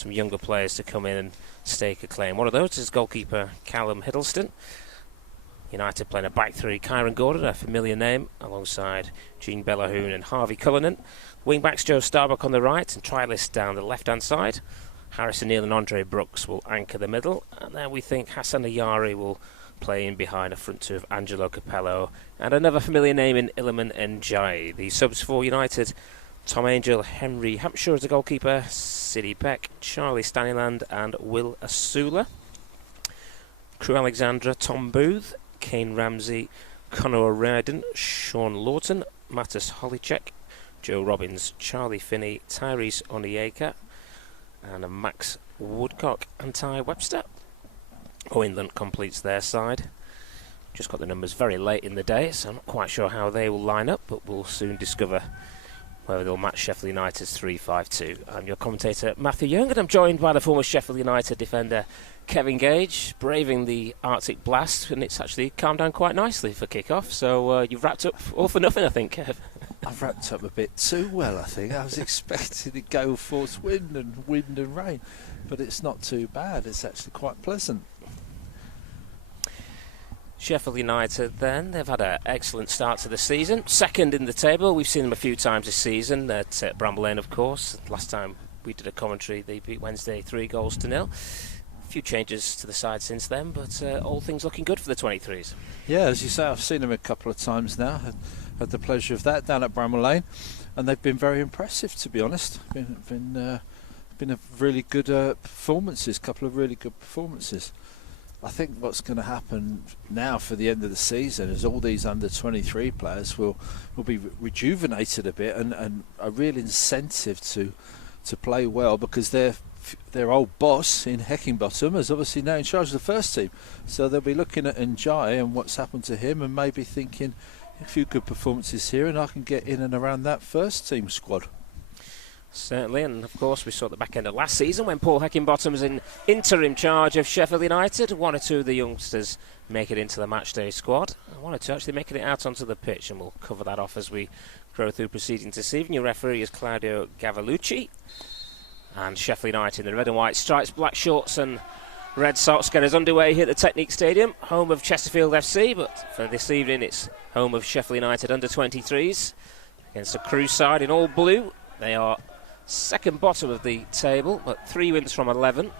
some younger players to come in and stake a claim. One of those is goalkeeper Callum Hiddleston. United playing a back three, Kyron Gordon, a familiar name, alongside Jean Bellahoon and Harvey Cullinan. Wing-backs Joe Starbuck on the right and trialist down the left-hand side. Harrison Neal and Andre Brooks will anchor the middle. And then we think Hassan Ayari will play in behind a front two of Angelo Capello and another familiar name in Iliman Ndiaye. The subs for United: Tom Angel, Henry Hampshire as the goalkeeper, Sidney Peck, Charlie Staniland and Will Asula. Crewe Alexandra: Tom Booth, Kane Ramsey, Conor O'Riordan, Sean Lawton, Mattis Holicek, Joe Robbins, Charlie Finney, Tyrese Onyeka and Max Woodcock and Ty Webster. Owen Lunt completes their side. Just got the numbers very late in the day, so I'm not quite sure how they will line up, but we'll soon discover whether they'll match Sheffield United's 3-5-2. I'm your commentator Matthew Young, and I'm joined by the former Sheffield United defender Kevin Gage, braving the Arctic blast, and it's actually calmed down quite nicely for kick-off, so you've wrapped up all for nothing, I think, Kev. I've wrapped up a bit too well, I think. I was expecting to go force wind and rain, but it's not too bad. It's actually quite pleasant. Sheffield United then, they've had an excellent start to the season. Second in the table, we've seen them a few times this season at Bramble Lane, of course. Last time we did a commentary, they beat Wednesday 3-0. A few changes to the side since then, but all things looking good for the 23s. Yeah, as you say, I've seen them a couple of times now. Had the pleasure of that down at Bramble Lane, and they've been very impressive, to be honest. Been a really good performances, couple of really good performances. I think what's going to happen now for the end of the season is all these under-23 players will be rejuvenated a bit and a real incentive to play well, because their old boss in Heckingbottom is obviously now in charge of the first team. So they'll be looking at Ndiaye and what's happened to him and maybe thinking a few good performances here and I can get in and around that first team squad. Certainly, and of course we saw at the back end of last season when Paul Heckingbottom was in interim charge of Sheffield United, one or two of the youngsters make it into the matchday squad, and one or two actually making it out onto the pitch, and we'll cover that off as we go through proceedings this evening. Your referee is Claudio Gavalucci, and Sheffield United in the red and white stripes, black shorts and red socks get us underway here at the Technique Stadium, home of Chesterfield FC, but for this evening it's home of Sheffield United under-23s against a Crewe side in all blue. They are second bottom of the table, but 3 wins from 11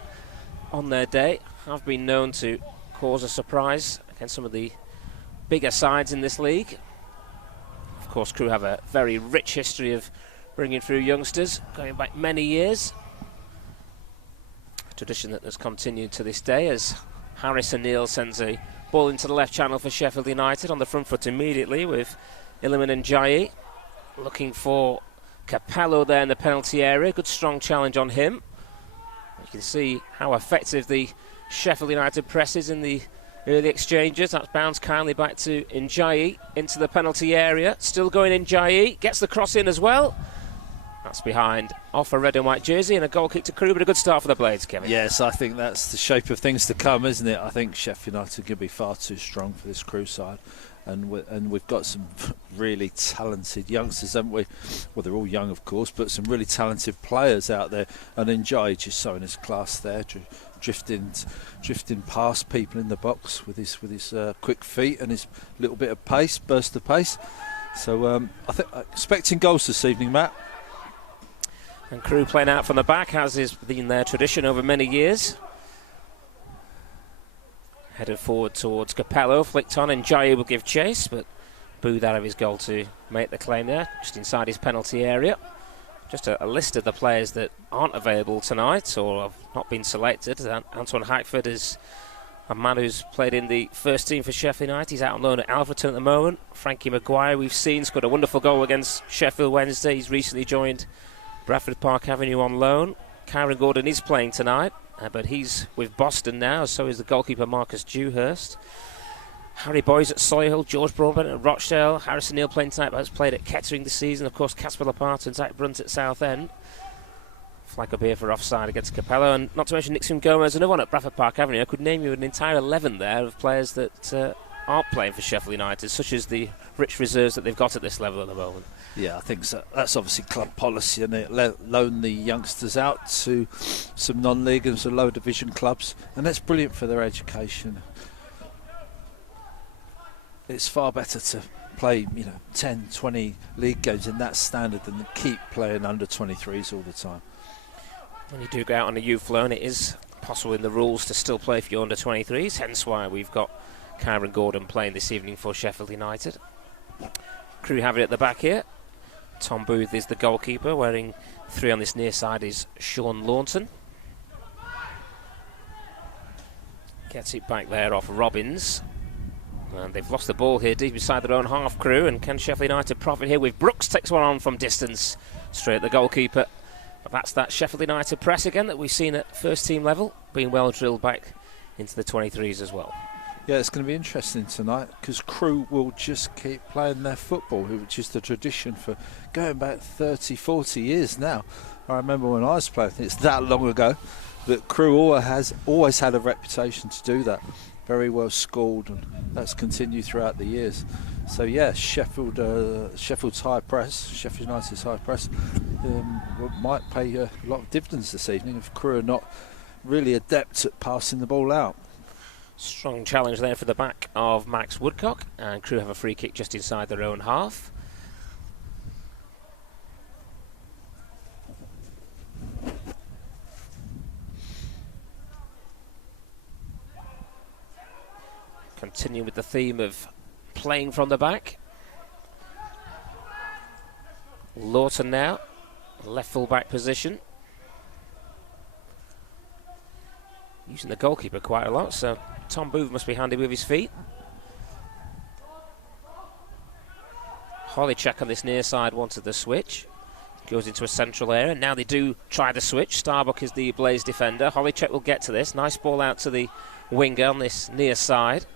on their day have been known to cause a surprise against some of the bigger sides in this league. Of course, Crewe have a very rich history of bringing through youngsters going back many years, a tradition that has continued to this day as Harrison Neal sends a ball into the left channel for Sheffield United on the front foot immediately with Iliman Ndiaye looking for Capello there in the penalty area. Good strong challenge on him. You can see how effective the Sheffield United press is in the early exchanges. That's bounced kindly back to Ndiaye into the penalty area. Still going Ndiaye. Gets the cross in as well. That's behind off a red and white jersey and a goal kick to Crewe, but a good start for the Blades, Kevin. Yes, I think that's the shape of things to come, isn't it? I think Sheffield United can be far too strong for this Crewe side. And we've got some really talented youngsters, haven't we? Well, they're all young, of course, but some really talented players out there. And Ndiaye just showing his class there, drifting past people in the box with his quick feet and his little bit of pace, burst of pace. So I think expecting goals this evening, Matt. And Crewe playing out from the back, as has been their tradition over many years. Headed forward towards Capello, flicked on, and Ndiaye will give chase, but booed out of his goal to make the claim there, just inside his penalty area. Just a list of the players that aren't available tonight or have not been selected. Antoine Hackford is a man who's played in the first team for Sheffield United. He's out on loan at Alverton at the moment. Frankie Maguire, we've seen, scored a wonderful goal against Sheffield Wednesday. He's recently joined Bradford Park Avenue on loan. Kyron Gordon is playing tonight. But he's with Boston now, so is the goalkeeper Marcus Dewhurst. Harry Boyes at Solihull, George Broadbent at Rochdale, Harrison Neal playing tonight, but has played at Kettering this season. Of course, Casper Lapart and Zach Brunt at Southend. Flag up here for offside against Capello, and not to mention Nixon Gomez, another one at Bradford Park Avenue. I could name you an entire 11 there of players that aren't playing for Sheffield United, such as the rich reserves that they've got at this level at the moment. Yeah, I think so. That's obviously club policy, and it loan the youngsters out to some non-league and some lower division clubs, and that's brilliant for their education. It's far better to play, 10, 20 league games in that standard than to keep playing under 23s all the time. When you do go out on a youth loan, it is possible in the rules to still play for your under 23s, hence why we've got Kyron Gordon playing this evening for Sheffield United. Crewe have it at the back here. Tom Booth is the goalkeeper, wearing 3 on this near side is Sean Launton. Gets it back there off Robbins. And they've lost the ball here deep inside their own half, Crewe, and can Sheffield United profit here with Brooks takes one on from distance straight at the goalkeeper. But that's that Sheffield United press again that we've seen at first team level, being well drilled back into the 23s as well. Yeah, it's going to be interesting tonight because Crewe will just keep playing their football, which is the tradition for going back 30, 40 years now. I remember when I was playing, it's that long ago, that Crewe always had a reputation to do that. Very well schooled, and that's continued throughout the years. So yeah, Sheffield's high press, Sheffield United's high press, might pay a lot of dividends this evening if Crewe are not really adept at passing the ball out. Strong challenge there for the back of Max Woodcock, and Crewe have a free kick just inside their own half. Continue with the theme of playing from the back. Lawton now, left full back position. Using the goalkeeper quite a lot, so Tom Booth must be handy with his feet. Holycheck on this near side wanted the switch. Goes into a central area. Now they do try the switch. Starbuck is the Blaze defender. Holycheck will get to this. Nice ball out to the winger on this near side.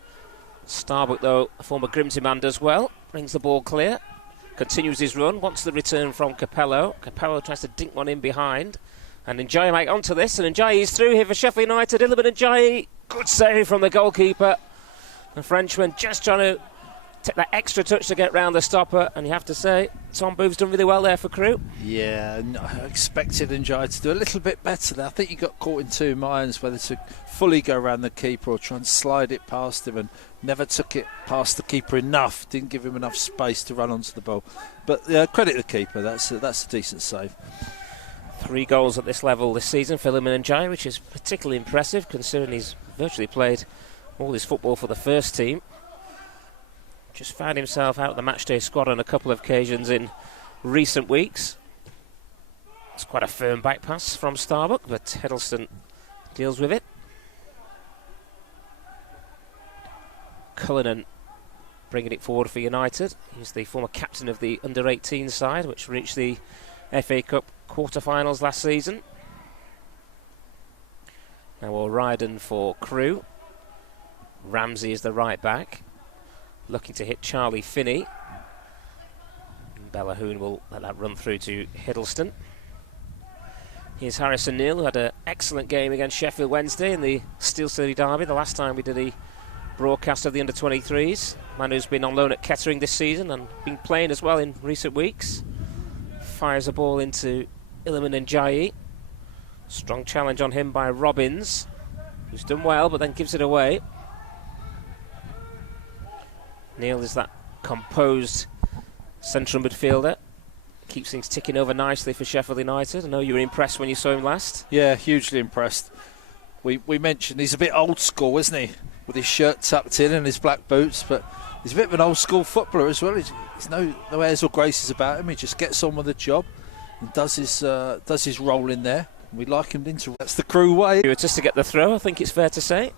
Starbuck, though, a former Grimsby man, does well. Brings the ball clear. Continues his run. Wants the return from Capello. Capello tries to dink one in behind. And Njayi might onto this. And Njayi is through here for Sheffield United. Iliman Njayi. Good save from the goalkeeper. The Frenchman just trying to take that extra touch to get round the stopper. And you have to say, Tom Booth's done really well there for Crewe. Yeah, I expected Njayi to do a little bit better there. I think he got caught in two minds, whether to fully go around the keeper or try and slide it past him, and never took it past the keeper enough. Didn't give him enough space to run onto the ball. But credit the keeper. That's a decent save. 3 goals at this level this season for Iliman Njayi, which is particularly impressive considering he's virtually played all his football for the first team. Just found himself out of the matchday squad on a couple of occasions in recent weeks. It's quite a firm back pass from Starbuck, but Hiddleston deals with it. Cullinan bringing it forward for United. He's the former captain of the under-18 side, which reached the FA Cup quarter-finals last season. Now O'Riordan for Crewe. Ramsey is the right back, looking to hit Charlie Finney. Bellahoon will let that run through to Hiddleston. Here's Harrison Neal, who had an excellent game against Sheffield Wednesday in the Steel City Derby, the last time we did a broadcast of the under-23s. Man who's been on loan at Kettering this season and been playing as well in recent weeks. Fires a ball into Iliman Njayi. Strong challenge on him by Robbins, who's done well but then gives it away. Neil is that composed central midfielder. Keeps things ticking over nicely for Sheffield United. I know you were impressed when you saw him last. Yeah, hugely impressed. We mentioned he's a bit old school, isn't he? With his shirt tucked in and his black boots, but he's a bit of an old school footballer as well. He's no airs or graces about him. He just gets on with the job and does his role in there. We like him into. That's the Crewe way. Just to get the throw, I think it's fair to say.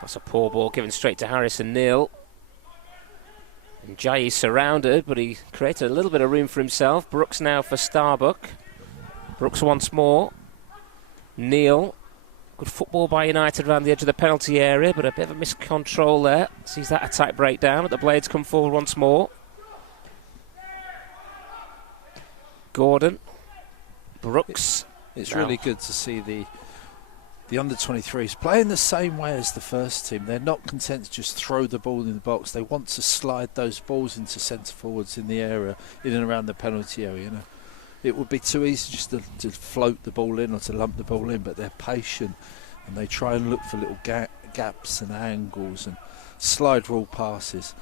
That's a poor ball given straight to Harrison Neal. And Njayi's surrounded, but he created a little bit of room for himself. Brooks now for Starbuck. Brooks once more. Neal. Good football by United around the edge of the penalty area, but a bit of a miscontrol there. Sees that attack break down, but the Blades come forward once more. Gordon. Brooks. It's really good to see the the under-23s playing the same way as the first team. They're not content to just throw the ball in the box. They want to slide those balls into centre forwards in the area, in and around the penalty area. You know, it would be too easy just to float the ball in or to lump the ball in, but they're patient and they try and look for little gaps and angles and slide rule passes.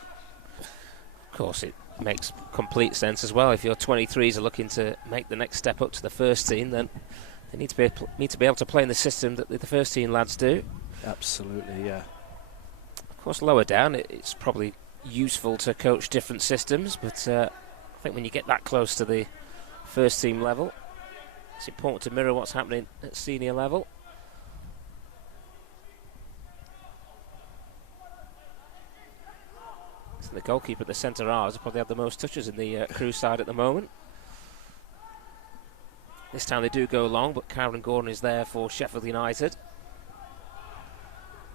Of course, it makes complete sense as well. If your 23s are looking to make the next step up to the first team, then they need to be able to play in the system that the first team lads do. Absolutely, yeah. Of course, lower down, it's probably useful to coach different systems, but I think when you get that close to the first team level, it's important to mirror what's happening at senior level. So the goalkeeper at the centre halves probably had the most touches in the Crewe side at the moment. This time they do go long, but Karen Gordon is there for Sheffield United.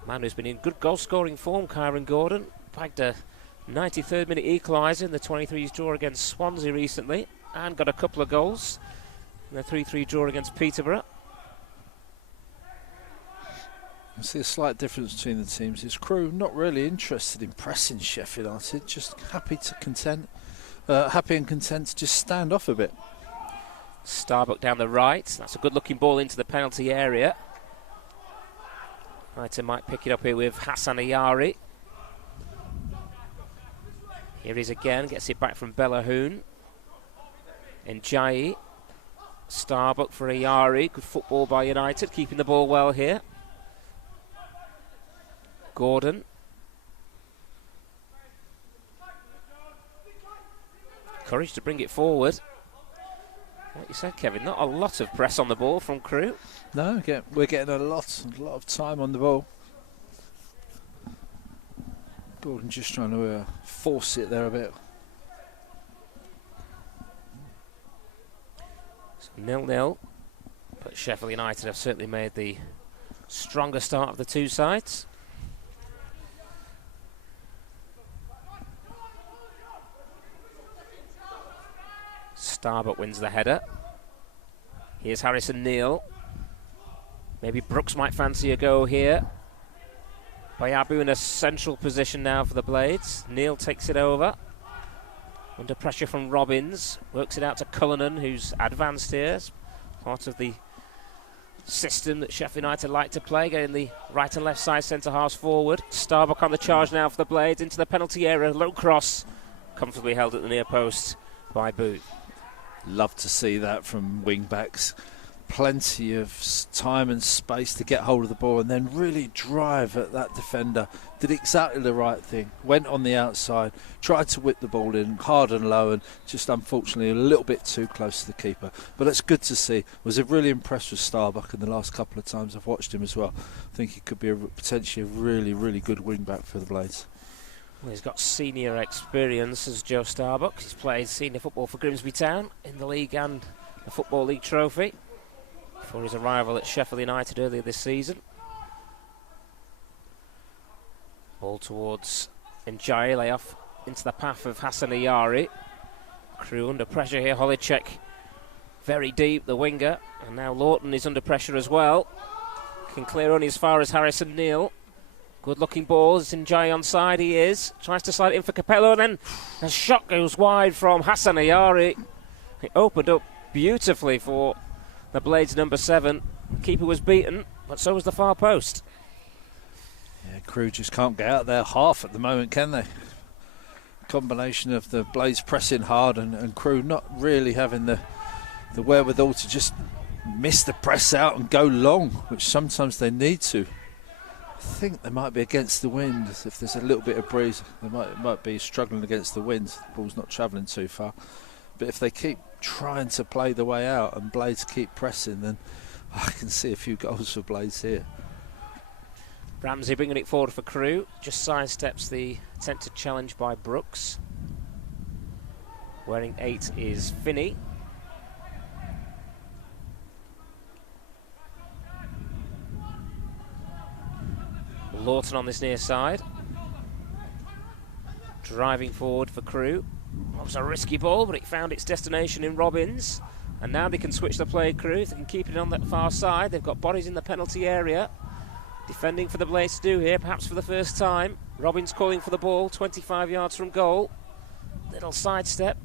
Man who's been in good goal-scoring form, Karen Gordon. Bagged a 93rd minute equaliser in the 23s draw against Swansea recently, and got a couple of goals in the 3-3 draw against Peterborough. I see a slight difference between the teams. Is Crewe not really interested in pressing Sheffield United, just happy and content to just stand off a bit. Starbuck down the right. That's a good-looking ball into the penalty area. United might pick it up here with Hassan Ayari. Here he is again, gets it back from Bellahoon. Njayi. Starbuck for Ayari. Good football by United, keeping the ball well here. Gordon. Courage to bring it forward. Like you said, Kevin, not a lot of press on the ball from Crewe. No, we're getting a lot of time on the ball. Gordon just trying to force it there a bit. So 0-0, but Sheffield United have certainly made the stronger start of the two sides. Starbuck wins the header. Here's Harrison Neal. Maybe Brooks might fancy a go here. Bayabu in a central position now for the Blades. Neal takes it over. Under pressure from Robbins. Works it out to Cullinan, who's advanced here. Part of the system that Sheffield United like to play, getting the right and left side centre halves forward. Starbuck on the charge now for the Blades. Into the penalty area. Low cross. Comfortably held at the near post by Booth. Love to see that from wing backs. Plenty of time and space to get hold of the ball and then really drive at that defender. Did exactly the right thing. Went on the outside, tried to whip the ball in hard and low, and just unfortunately a little bit too close to the keeper. But it's good to see. Was really impressed with Starbuck in the last couple of times I've watched him as well. I think he could be potentially a really, really good wing back for the Blades. Well, he's got senior experience as Joe Starbuck. He's played senior football for Grimsby Town in the league and the Football League trophy before his arrival at Sheffield United earlier this season. Ball towards Njayi, lay off into the path of Hassan Ayari. Crewe under pressure here. Holicek very deep, the winger, and now Lawton is under pressure as well. Can clear only as far as Harrison Neal. Good looking ball. It's Njayi on side. He is. Tries to slide it in for Capello, and then a shot goes wide from Hassan Ayari. It opened up beautifully for the Blades number 7. The keeper was beaten, but so was the far post. Yeah, Crewe just can't get out there half at the moment, can they? Combination of the Blades pressing hard and Crewe not really having the wherewithal to just miss the press out and go long, which sometimes they need to. I think they might be against the wind. If there's a little bit of breeze, they might be struggling against the wind. The ball's not travelling too far. But if they keep trying to play the way out and Blades keep pressing, then I can see a few goals for Blades here. Ramsey bringing it forward for Crewe. Just sidesteps the attempted challenge by Brooks. Wearing 8 is Finney. Lawton on this near side. Driving forward for Crewe. That was a risky ball, but it found its destination in Robbins. And now they can switch the play, Crewe. They can keep it on that far side. They've got bodies in the penalty area. Defending for the Blades to do here, perhaps for the first time. Robbins calling for the ball, 25 yards from goal. Little sidestep,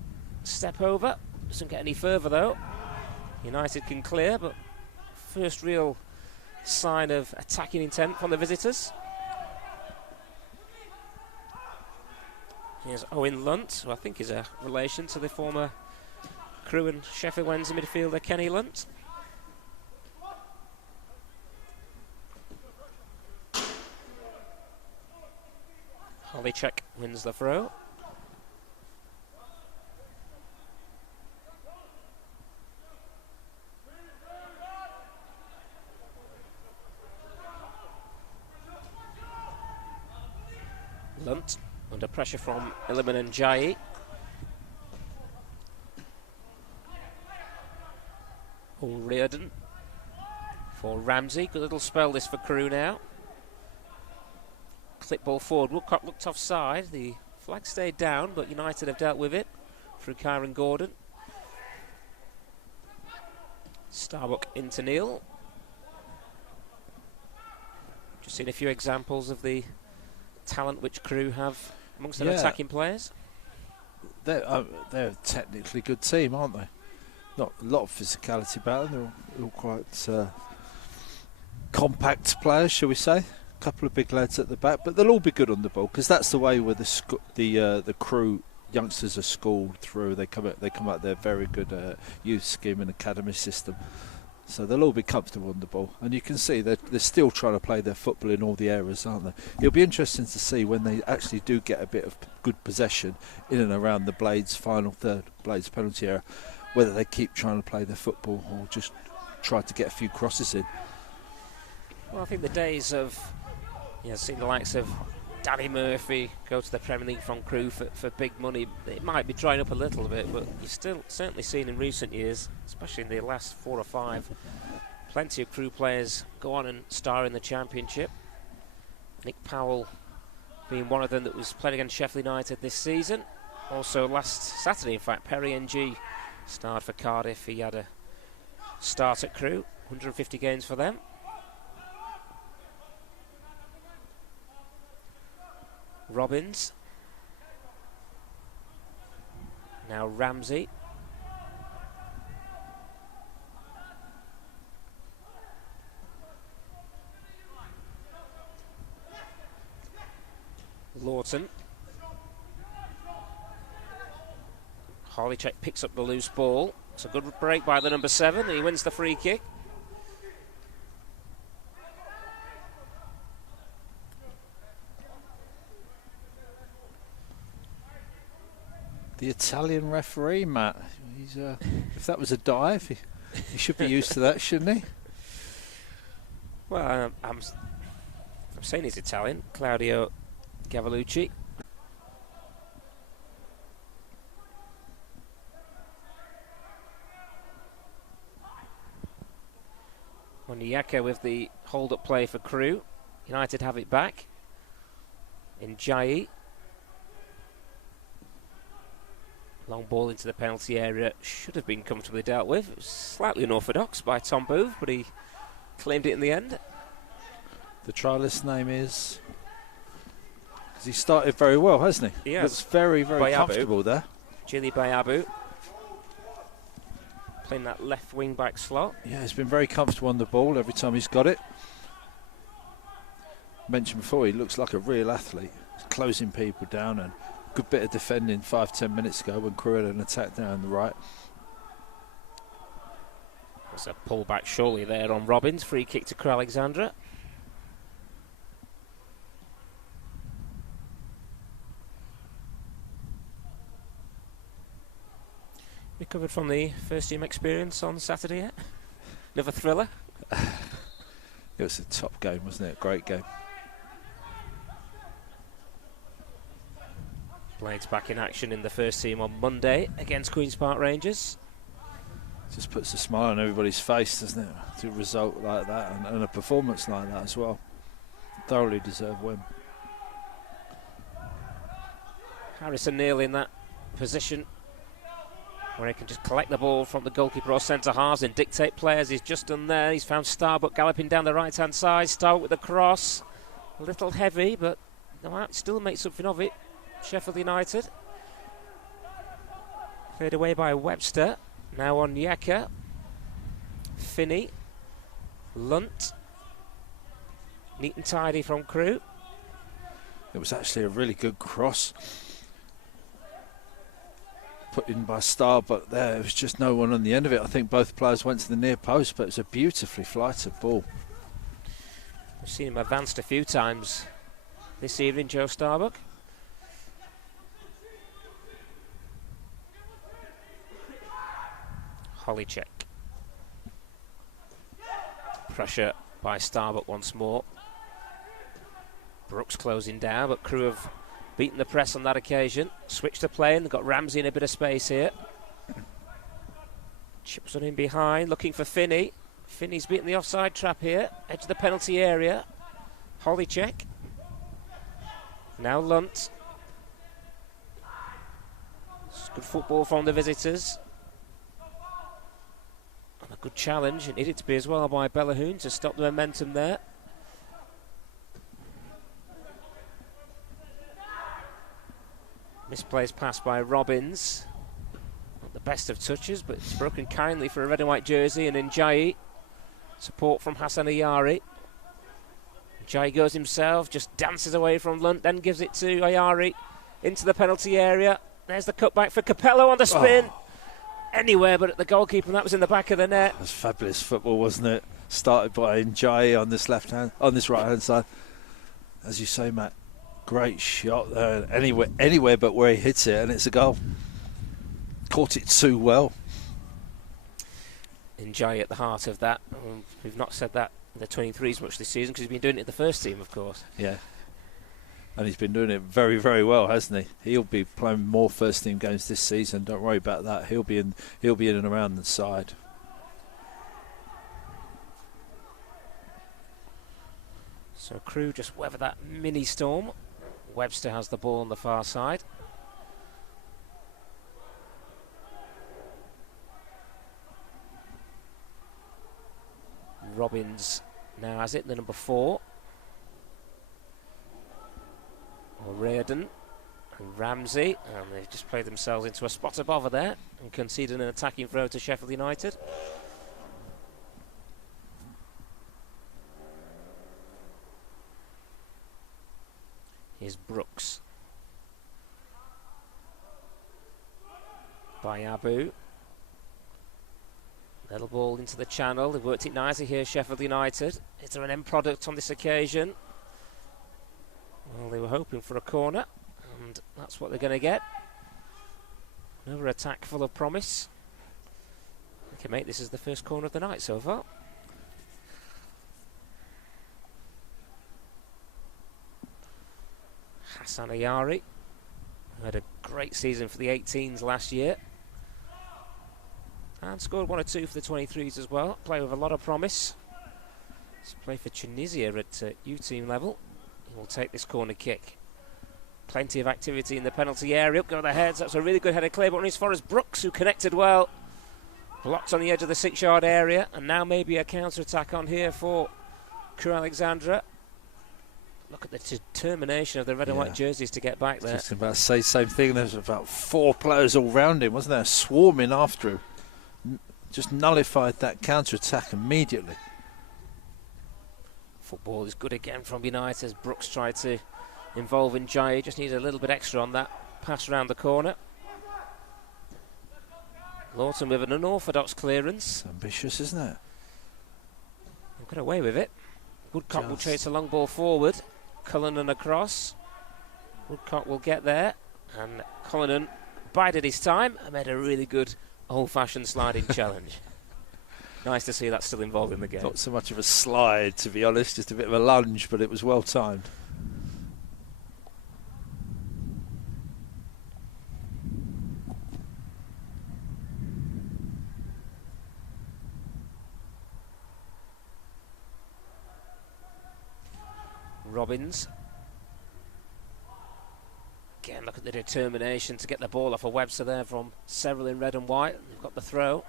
step over. Doesn't get any further though. United can clear, but first real sign of attacking intent from the visitors. Here's Owen Lunt, who I think is a relation to the former Crewe and Sheffield Wednesday midfielder Kenny Lunt. Holycheck wins the throw. Lunt under pressure from Illiman and Jai. O'Riordan for Ramsey. Good little spell this for Crewe now. Clip ball forward. Woodcock looked offside. The flag stayed down, but United have dealt with it through Kyron Gordon. Starbuck into Neil. Just seen a few examples of the talent which Crewe have amongst their attacking players. They're a technically good team, aren't they? Not a lot of physicality about them. They're all quite compact players, shall we say? A couple of big lads at the back, but they'll all be good on the ball because that's the way where the Crewe youngsters are schooled through. They come out. They're very good youth scheme and academy system. So they'll all be comfortable on the ball. And you can see they're still trying to play their football in all the areas, aren't they? It'll be interesting to see when they actually do get a bit of good possession in and around the Blades final third, Blades penalty area, whether they keep trying to play their football or just try to get a few crosses in. Well, I think the days of seeing the likes of Danny Murphy go to the Premier League from Crewe for big money, it might be drying up a little bit, but you've still certainly seen in recent years, especially in the last 4 or 5, plenty of Crewe players go on and star in the Championship. Nick Powell being one of them that was playing against Sheffield United this season. Also last Saturday, in fact, Perry Ng starred for Cardiff. He had a start at Crewe, 150 games for them. Robbins. Now Ramsey. Lawton. Holycheck picks up the loose ball. It's a good break by the number 7. He wins the free kick. The Italian referee, Matt. He's if that was a dive, he should be used to that, shouldn't he? Well, I'm saying he's Italian. Claudio Gavellucci. Onyeka with the hold-up play for Crewe. United have it back. In Jai. Long ball into the penalty area. Should have been comfortably dealt with. It was slightly unorthodox by Tom Booth, but he claimed it in the end. The trialist's name is... Because he started very well, hasn't he? He has. Looks very, very comfortable there. Jili Bayabu. Playing that left wing-back slot. Yeah, he's been very comfortable on the ball every time he's got it. Mentioned before, he looks like a real athlete. He's closing people down, and good bit of defending 5-10 minutes ago when Crewe had an attack down the right. There's a pull back surely there on Robbins. Free kick to Crewe Alexandra. Recovered from the first team experience on Saturday yet? Another thriller? It was a top game, wasn't it? A great game. Blades back in action in the first team on Monday against Queen's Park Rangers. Just puts a smile on everybody's face, doesn't it? To a result like that and a performance like that as well. Thoroughly deserved win. Harrison Neal in that position where he can just collect the ball from the goalkeeper or centre halves and dictate players. He's just done there. He's found Starbuck galloping down the right-hand side. Starbuck with the cross. A little heavy, but might still make something of it. Sheffield United. Cleared away by Webster. Now on Yeka. Finney. Lunt. Neat and tidy from Crewe. It was actually a really good cross put in by Starbuck there. There was just no one on the end of it. I think both players went to the near post, but it was a beautifully flighted ball. We've seen him advanced a few times this evening, Joe Starbuck. Holycheck. Pressure by Starbuck once more. Brooks closing down, but Crewe have beaten the press on that occasion. Switched to playing, they've got Ramsey in a bit of space here. Chips on in behind, looking for Finney. Finney's beaten the offside trap here, edge of the penalty area. Holycheck. Now Lunt. It's good football from the visitors. And a good challenge, it needed to be as well by Bellahoon to stop the momentum there. Misplaced pass by Robbins. Not the best of touches, but it's broken kindly for a red and white jersey. And Njayi. Support from Hassan Ayari. Njayi goes himself, just dances away from Lunt, then gives it to Ayari into the penalty area. There's the cutback for Capello on the spin. Oh. Anywhere but at the goalkeeper, and that was in the back of the net. That was fabulous football, wasn't it? Started by Njayi on this right hand side. As you say, Matt. Great shot there, anywhere but where he hits it, and it's a goal. Caught it too well. Njayi at the heart of that. We've not said that in the 23s much this season because he's been doing it in the first team, of course. Yeah, and he's been doing it very, very well, hasn't he? He'll be playing more first team games this season. Don't worry about that. He'll be in and around the side. So Crewe just weather that mini storm. Webster has the ball on the far side. Robbins now has it, the number 4. O'Riordan and Ramsey, and they've just played themselves into a spot above there and conceded an attacking throw to Sheffield United. Here's Brooks. By Abu. Little ball into the channel. They've worked it nicely here, Sheffield United. Is there an end product on this occasion? Well, they were hoping for a corner, and that's what they're going to get. Another attack full of promise. Okay, mate, this is the first corner of the night so far. Hassan Ayari had a great season for the 18s last year and scored 1 or 2 for the 23s as well. Play with a lot of promise. He's played for Tunisia at U-team level. He will take this corner kick. Plenty of activity in the penalty area. Up go the heads. That's a really good header clear, but on as far as Brooks, who connected well. Blocked on the edge of the 6-yard area, and now maybe a counter-attack on here for Crewe Alexandra. Look at the determination of the red and white jerseys to get back there. Just about to say the same thing. There's about 4 players all round him, wasn't there? Swarming after him. Just nullified that counter-attack immediately. Football is good again from United as Brooks tried to involve Njayi. Just needed a little bit extra on that pass around the corner. Lawton with an unorthodox clearance. It's ambitious, isn't it? They've got away with it. Woodcock will chase a long ball forward. Cullinan across. Woodcock will get there, and Cullinan bided his time and made a really good old-fashioned sliding challenge. Nice to see that still involved in the game. Not so much of a slide, to be honest, just a bit of a lunge, but it was well timed. Robbins. Again, look Look at the determination to get the ball off a Webster there from several in red and white. They've got the throw.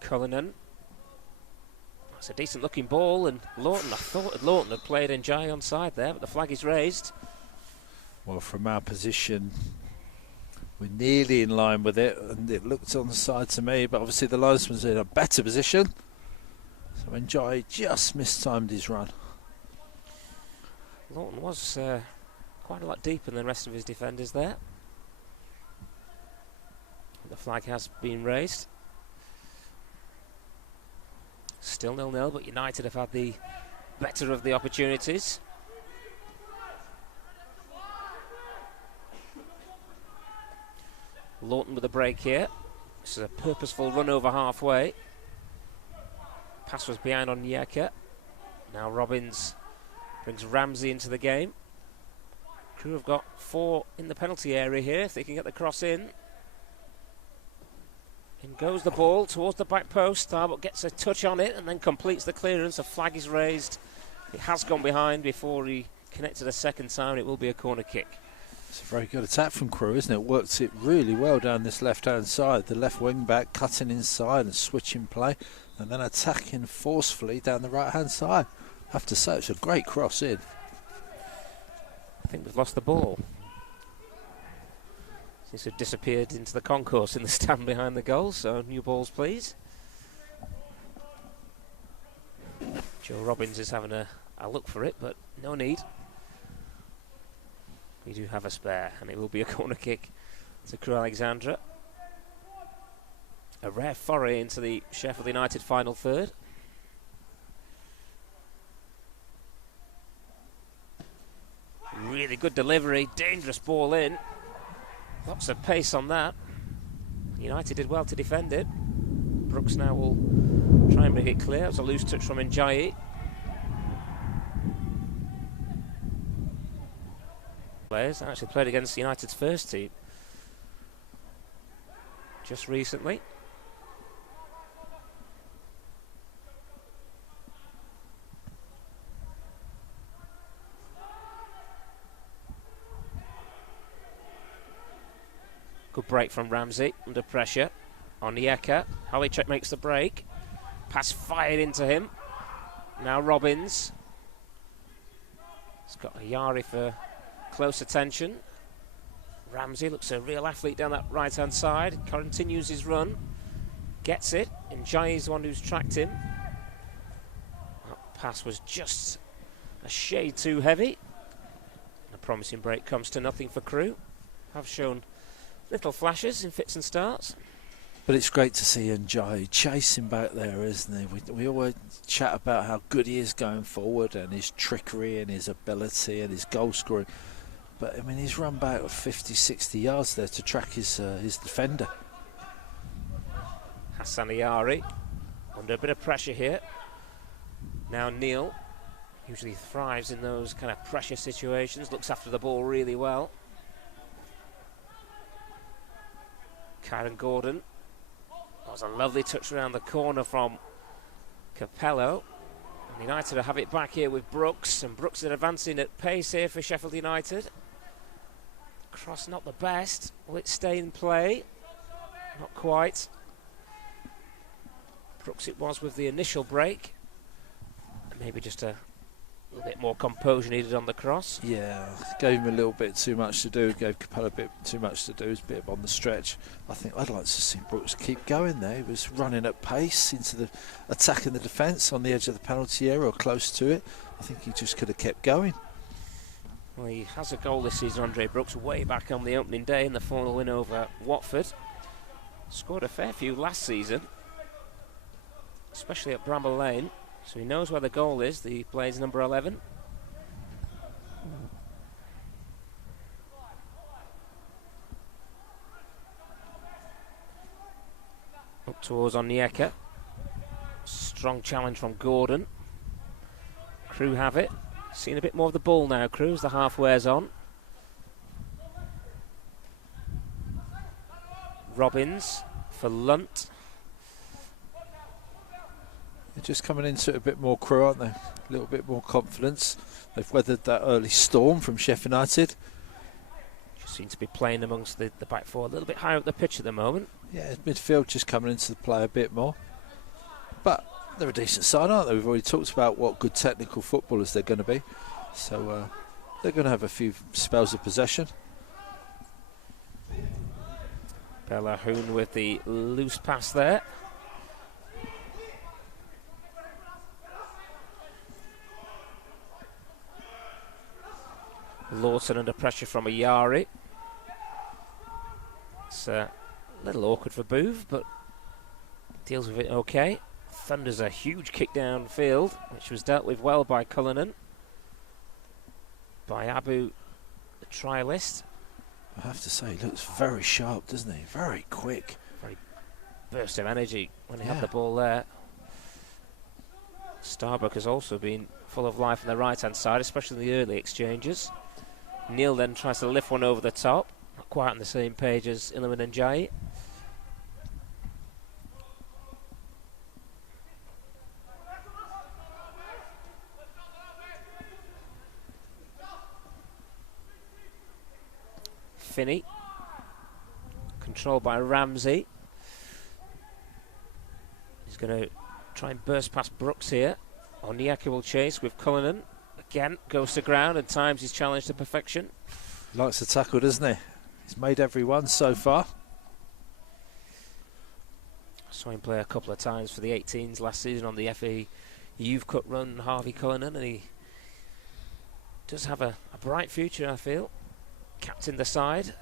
Cullinan. That's a decent looking ball, and Lawton, I thought Lawton had played Njai onside there, but the flag is raised. Well, from our position, we're nearly in line with it, and it looked onside to me, but obviously the linesman's in a better position. So Njai just mistimed his run. Lawton was quite a lot deeper than the rest of his defenders there. The flag has been raised. Still 0-0, but United have had the better of the opportunities. Lawton with a break here. This is a purposeful run over halfway. Pass was behind on Nyeka. Now Robbins brings Ramsey into the game. Crewe have got 4 in the penalty area here if they can get the cross in. In goes the ball towards the back post. Starbuck gets a touch on it and then completes the clearance. A flag is raised. It has gone behind before he connected a second time. It will be a corner kick. It's a very good attack from Crewe, isn't it? Works it really well down this left-hand side. The left wing back cutting inside and switching play, and then attacking forcefully down the right-hand side. I have to say, it's a great cross in. I think we've lost the ball. Seems to have disappeared into the concourse in the stand behind the goal, so new balls please. Joe Robbins is having a look for it, but no need. We do have a spare, and it will be a corner kick to Crewe Alexandra. A rare foray into the Sheffield United final third. Really good delivery, dangerous ball in. Lots of pace on that. United did well to defend it. Brooks now will try and bring it clear. It was a loose touch from Njai. Players actually played against United's first team just recently. Good break from Ramsey, under pressure on Nyeka. Halicek makes the break. Pass fired into him. Now Robbins. He's got Ayari for close attention. Ramsey looks a real athlete down that right-hand side. Continues his run. Gets it. Njai is the one who's tracked him. That pass was just a shade too heavy. A promising break comes to nothing for Crewe. Have shown little flashes in fits and starts. But it's great to see Njai chasing back there, isn't he? We always chat about how good he is going forward and his trickery and his ability and his goal scoring. But, I mean, he's run back 50, 60 yards there to track his defender. Hassan Ayari under a bit of pressure here. Now Neil usually thrives in those kind of pressure situations, looks after the ball really well. Kieran Gordon. That was a lovely touch around the corner from Capello. And United will have it back here with Brooks, and Brooks is advancing at pace here for Sheffield United. Cross not the best. Will it stay in play? Not quite. Brooks it was with the initial break. And maybe just a little bit more composure needed on the cross. Yeah, gave him a little bit too much to do, gave Capello a bit too much to do, he was a bit on the stretch. I think I'd like to see Brooks keep going there. He was running at pace into the attacking the defence on the edge of the penalty area or close to it. I think he just could have kept going. Well, he has a goal this season, Andre Brooks, way back on the opening day in the 4-0 win over Watford. Scored a fair few last season, especially at Bramall Lane. So he knows where the goal is. He plays number 11. Up towards Onyeka. Strong challenge from Gordon. Crewe have it. Seen a bit more of the ball now, Crewe, as the half wears on. Robbins for Lunt. They're just coming into it a bit more, Crewe, aren't they? A little bit more confidence. They've weathered that early storm from Sheffield United. Just seem to be playing amongst the back four a little bit higher up the pitch at the moment. Yeah, midfield just coming into the play a bit more. But they're a decent side, aren't they? We've already talked about what good technical footballers they're going to be. So they're going to have a few spells of possession. Belahoon with the loose pass there. Lawson under pressure from Ayari. It's a little awkward for Booth, but deals with it okay. Thunders a huge kick downfield, which was dealt with well by Cullinan. By Abu, the trialist. I have to say, he looks very sharp, doesn't he? Very quick. Very burst of energy when he had the ball there. Starbuck has also been full of life on the right-hand side, especially in the early exchanges. Neil then tries to lift one over the top. Not quite on the same page as Iliman and Jai. Finney. Controlled by Ramsey. He's going to try and burst past Brooks here. Onyeka will chase with Cullinan. Again, goes to ground and times his challenge to perfection. He likes to tackle, doesn't he? He's made every one so far. Saw him play a couple of times for the 18s last season on the FA Youth Cup run, Harvey Cullinan, and he does have a bright future, I feel. Captain the side.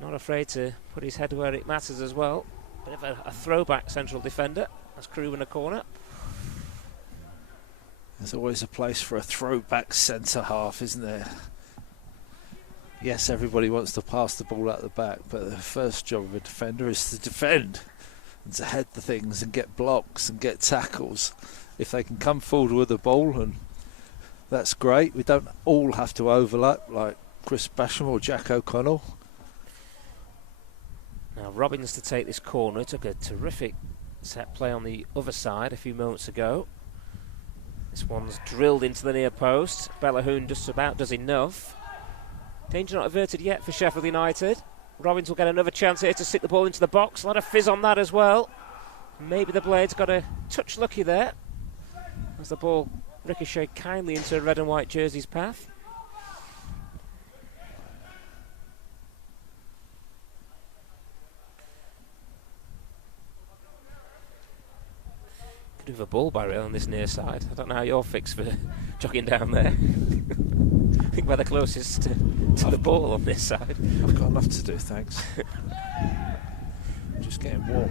Not afraid to put his head where it matters as well. Bit of a throwback central defender. That's Crewe in a corner. There's always a place for a throwback centre half, isn't there? Yes, everybody wants to pass the ball out the back, but the first job of a defender is to defend and to head the things and get blocks and get tackles. If they can come forward with the ball, and that's great. We don't all have to overlap like Chris Basham or Jack O'Connell. Now Robbins to take this corner. Took a terrific set play on the other side a few moments ago. This one's drilled into the near post. Belahoon just about does enough. Danger not averted yet for Sheffield United. Robbins will get another chance here to stick the ball into the box. A lot of fizz on that as well. Maybe the Blades got a touch lucky there as the ball ricocheted kindly into a red and white jersey's path. Bit of a ball barrier on this near side. I don't know how you're fixed for jogging down there. I think we're the closest to the ball on this side. I've got enough to do, thanks. Just getting warm.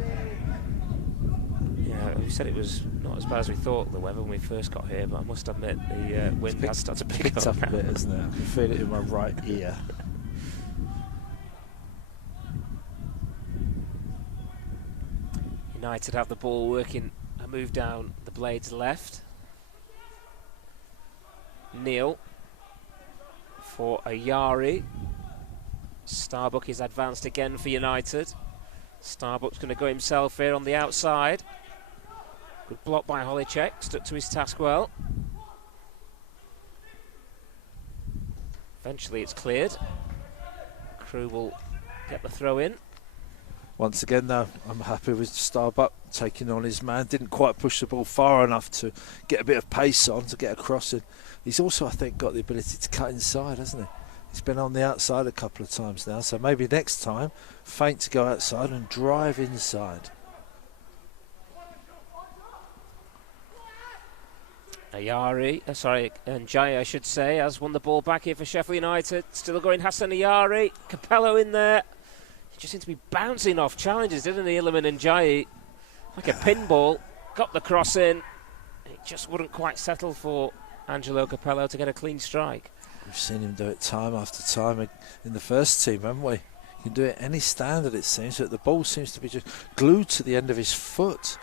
Yeah, we said it was not as bad as we thought, the weather, when we first got here, but I must admit the wind has started to pick up a bit, isn't it? I can feel it in my right ear. United have the ball working a move down the Blades left. Neil for Ayari. Starbuck is advanced again for United. Starbuck's going to go himself here on the outside. Good block by Holicek, stuck to his task well. Eventually it's cleared. Crewe will get the throw in. Once again, though, I'm happy with Starbuck taking on his man. Didn't quite push the ball far enough to get a bit of pace on, to get across it. He's also, I think, got the ability to cut inside, hasn't he? He's been on the outside a couple of times now, so maybe next time, feint to go outside and drive inside. And Jai, I should say, has won the ball back here for Sheffield United. Still going Hassan Ayari. Capello in there. He just seemed to be bouncing off challenges, didn't he, Iliman and Jai? Like a pinball. Got the cross in. It just wouldn't quite settle for Angelo Capello to get a clean strike. We've seen him do it time after time in the first team, haven't we? He can do it any standard, it seems, but the ball seems to be just glued to the end of his foot.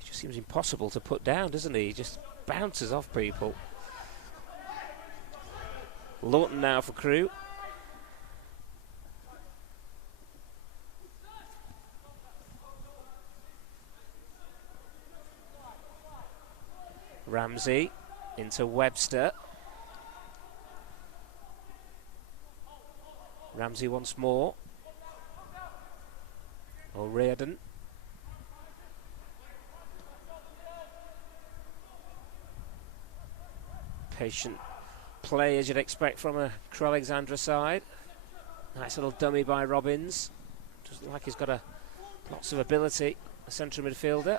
It just seems impossible to put down, doesn't he? He just bounces off people. Lawton now for Crewe. Ramsey into Webster. Ramsey once more. O'Riordan. Patient play as you'd expect from a Crewe Alexandra side. Nice little dummy by Robbins. Just like he's got lots of ability, a central midfielder.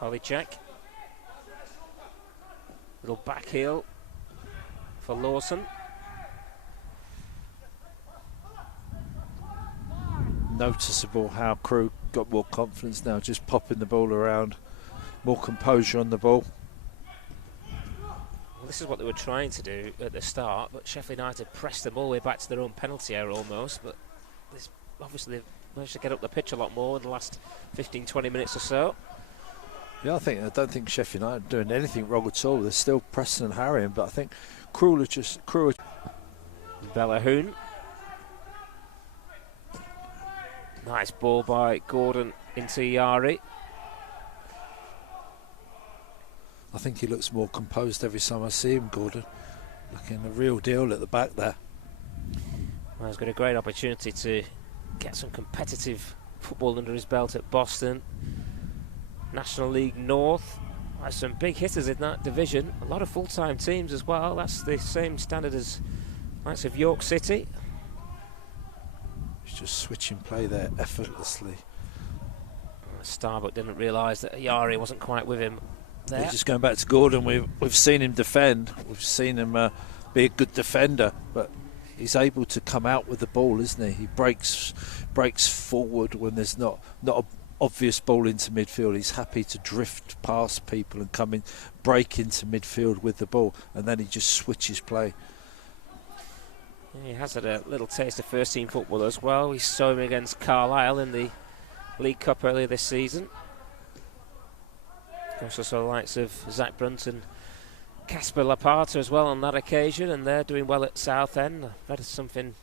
Holycheck. Little back heel for Lawson. Noticeable how Crewe got more confidence now, just popping the ball around, more composure on the ball. Well, this is what they were trying to do at the start, but Sheffield United pressed them all the way back to their own penalty area almost, but obviously they've managed to get up the pitch a lot more in the last 15-20 minutes or so. Yeah, I don't think Sheffield United are doing anything wrong at all. They're still pressing and harrying, but I think Crewe are Bellahoon. Nice ball by Gordon into Yari. I think he looks more composed every time I see him, Gordon. Looking the real deal at the back there. Well, he's got a great opportunity to get some competitive football under his belt at Boston. National League North. There's some big hitters in that division. A lot of full-time teams as well. That's the same standard as likes of York City. He's just switching play there effortlessly. Starbuck didn't realise that Yari wasn't quite with him there. He's just going back to Gordon. We've seen him defend. We've seen him be a good defender, but he's able to come out with the ball, isn't he? He breaks forward when there's not a obvious ball into midfield. He's happy to drift past people and come in, break into midfield with the ball, and then he just switches play. He has had a little taste of first team football as well. We saw him against Carlisle in the League Cup earlier this season. Also saw the likes of Zach Brunt and Casper Lapata as well on that occasion, and they're doing well at Southend. I've read something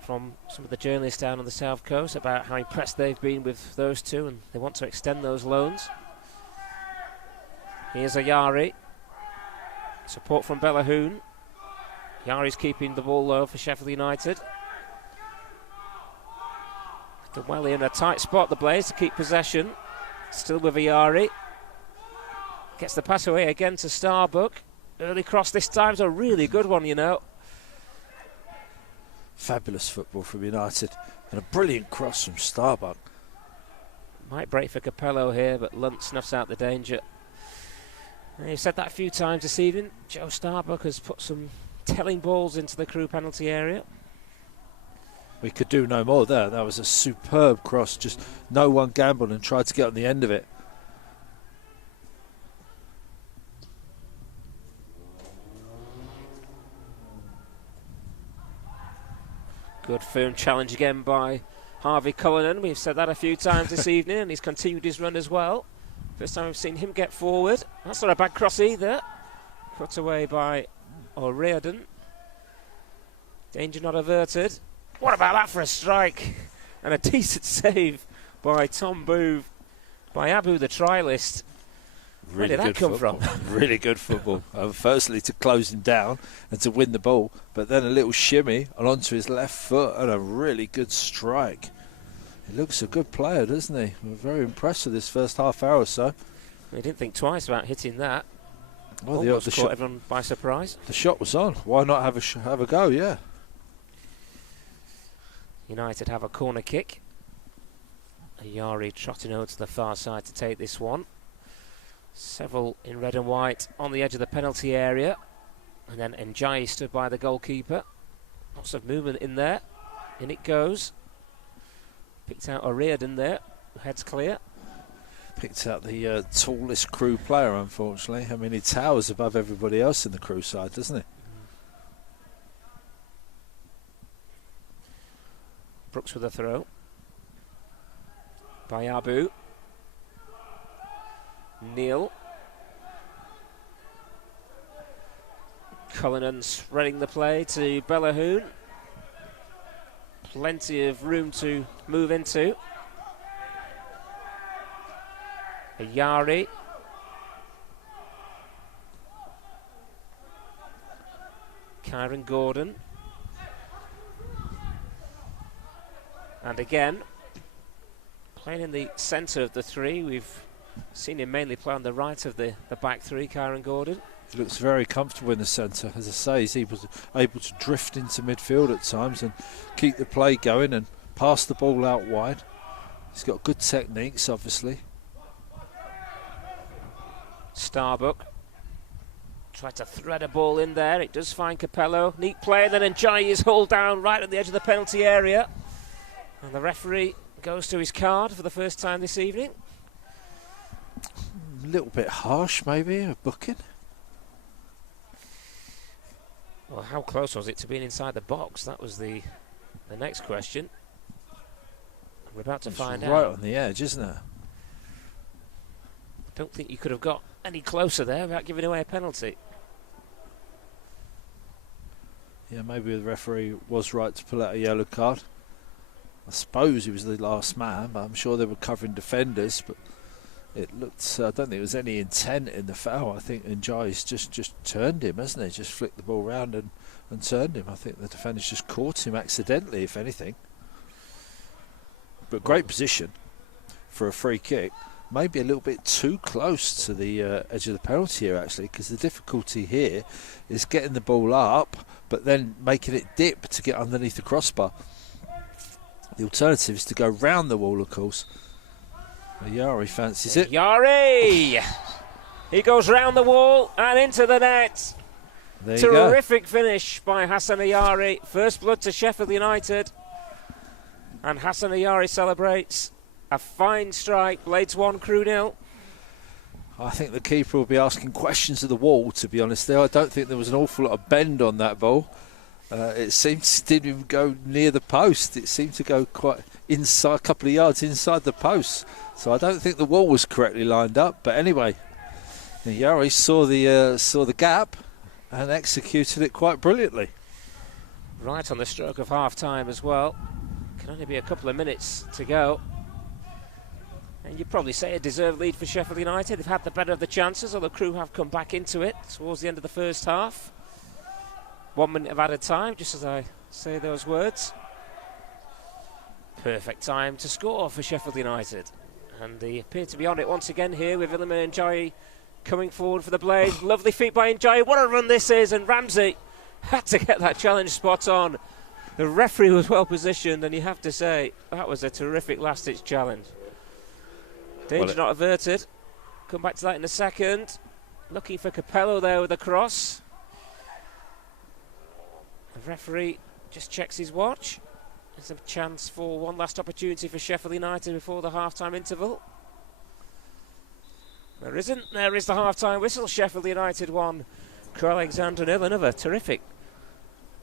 from some of the journalists down on the south coast about how impressed they've been with those two, and they want to extend those loans. Here's Ayari. Support from Bellahoon. Yari's keeping the ball low for Sheffield United. Done well in a tight spot, the Blaze, to keep possession. Still with Ayari. Gets the pass away again to Starbuck. Early cross this time, is a really good one, you know. Fabulous football from United, and a brilliant cross from Starbuck. Might break for Capello here, but Lunt snuffs out the danger. And you've said that a few times this evening. Joe Starbuck has put some telling balls into the Crewe penalty area. We could do no more there. That was a superb cross. Just no one gambled and tried to get on the end of it. Good firm challenge again by Harvey Cullinan. We've said that a few times this evening, and he's continued his run as well. First time we've seen him get forward. That's not a bad cross either. Cut away by O'Riordan. Danger not averted. What about that for a strike? And a decent save by Tom Booth, by Abu, the trialist. Where did that come from? Really good football. Firstly, to close him down and to win the ball, but then a little shimmy and onto his left foot and a really good strike. He looks a good player, doesn't he? We're very impressed with this first half hour or so. He didn't think twice about hitting that. Well, the caught everyone by surprise. The shot was on. Why not have a go? Yeah. United have a corner kick. Ayari trotting over to the far side to take this one. Several in red and white on the edge of the penalty area, and then Njai stood by the goalkeeper. Lots of movement in there. In it goes. Picked out O'Riordan there. Head's clear. Picked out the tallest Crewe player, unfortunately. I mean, he towers above everybody else in the Crewe side, doesn't he? Brooks with a throw. By Abu. Neil. Cullinan spreading the play to Bellahoon. Plenty of room to move into. Yari. Kyron Gordon. And again, playing in the centre of the three. We've seen him mainly play on the right of the back three, Kyron Gordon. He looks very comfortable in the centre. As I say, he's able to drift into midfield at times and keep the play going and pass the ball out wide. He's got good techniques, obviously. Starbuck tried to thread a ball in there. It does find Capello. Neat play, then Njai is hauled down right at the edge of the penalty area. And the referee goes to his card for the first time this evening. A little bit harsh, maybe, a booking. Well, how close was it to being inside the box? That was the next question. We're about to find out. Right on the edge, isn't it? I don't think you could have got any closer there without giving away a penalty. Yeah, maybe the referee was right to pull out a yellow card. I suppose he was the last man, but I'm sure they were covering defenders. But it looked, I don't think there was any intent in the foul. I think Njai's just turned him, hasn't he? Just flicked the ball round and turned him. I think the defenders just caught him accidentally, if anything. But great position for a free kick. Maybe a little bit too close to the edge of the penalty here, actually, because the difficulty here is getting the ball up, but then making it dip to get underneath the crossbar. The alternative is to go round the wall, of course. Yari fancies it. Yari! He goes round the wall and into the net. There you go. Terrific finish by Hassan Yari. First blood to Sheffield United. And Hassan Yari celebrates. A fine strike. Blades 1, Crewe 0. I think the keeper will be asking questions of the wall, to be honest. There, I don't think there was an awful lot of bend on that ball. It seems didn't even go near the post. It seemed to go quite inside, a couple of yards inside the post. So I don't think the wall was correctly lined up. But anyway, Yari saw the gap and executed it quite brilliantly. Right on the stroke of half-time as well. Can only be a couple of minutes to go. And you'd probably say a deserved lead for Sheffield United. They've had the better of the chances, although Crewe have come back into it towards the end of the first half. 1 minute of added time, just as I say those words. Perfect time to score for Sheffield United. And they appear to be on it once again here with Iliman Njai coming forward for the Blades. Lovely feet by Njai. What a run this is. And Ramsey had to get that challenge spot on. The referee was well positioned, and you have to say that was a terrific last-ditch challenge. Danger not averted. Come back to that in a second. Looking for Capello there with a cross. The referee just checks his watch. There's a chance for one last opportunity for Sheffield United before the half-time interval. There isn't. There is the half-time whistle. Sheffield United 1, Crewe Alexandra 0. Another terrific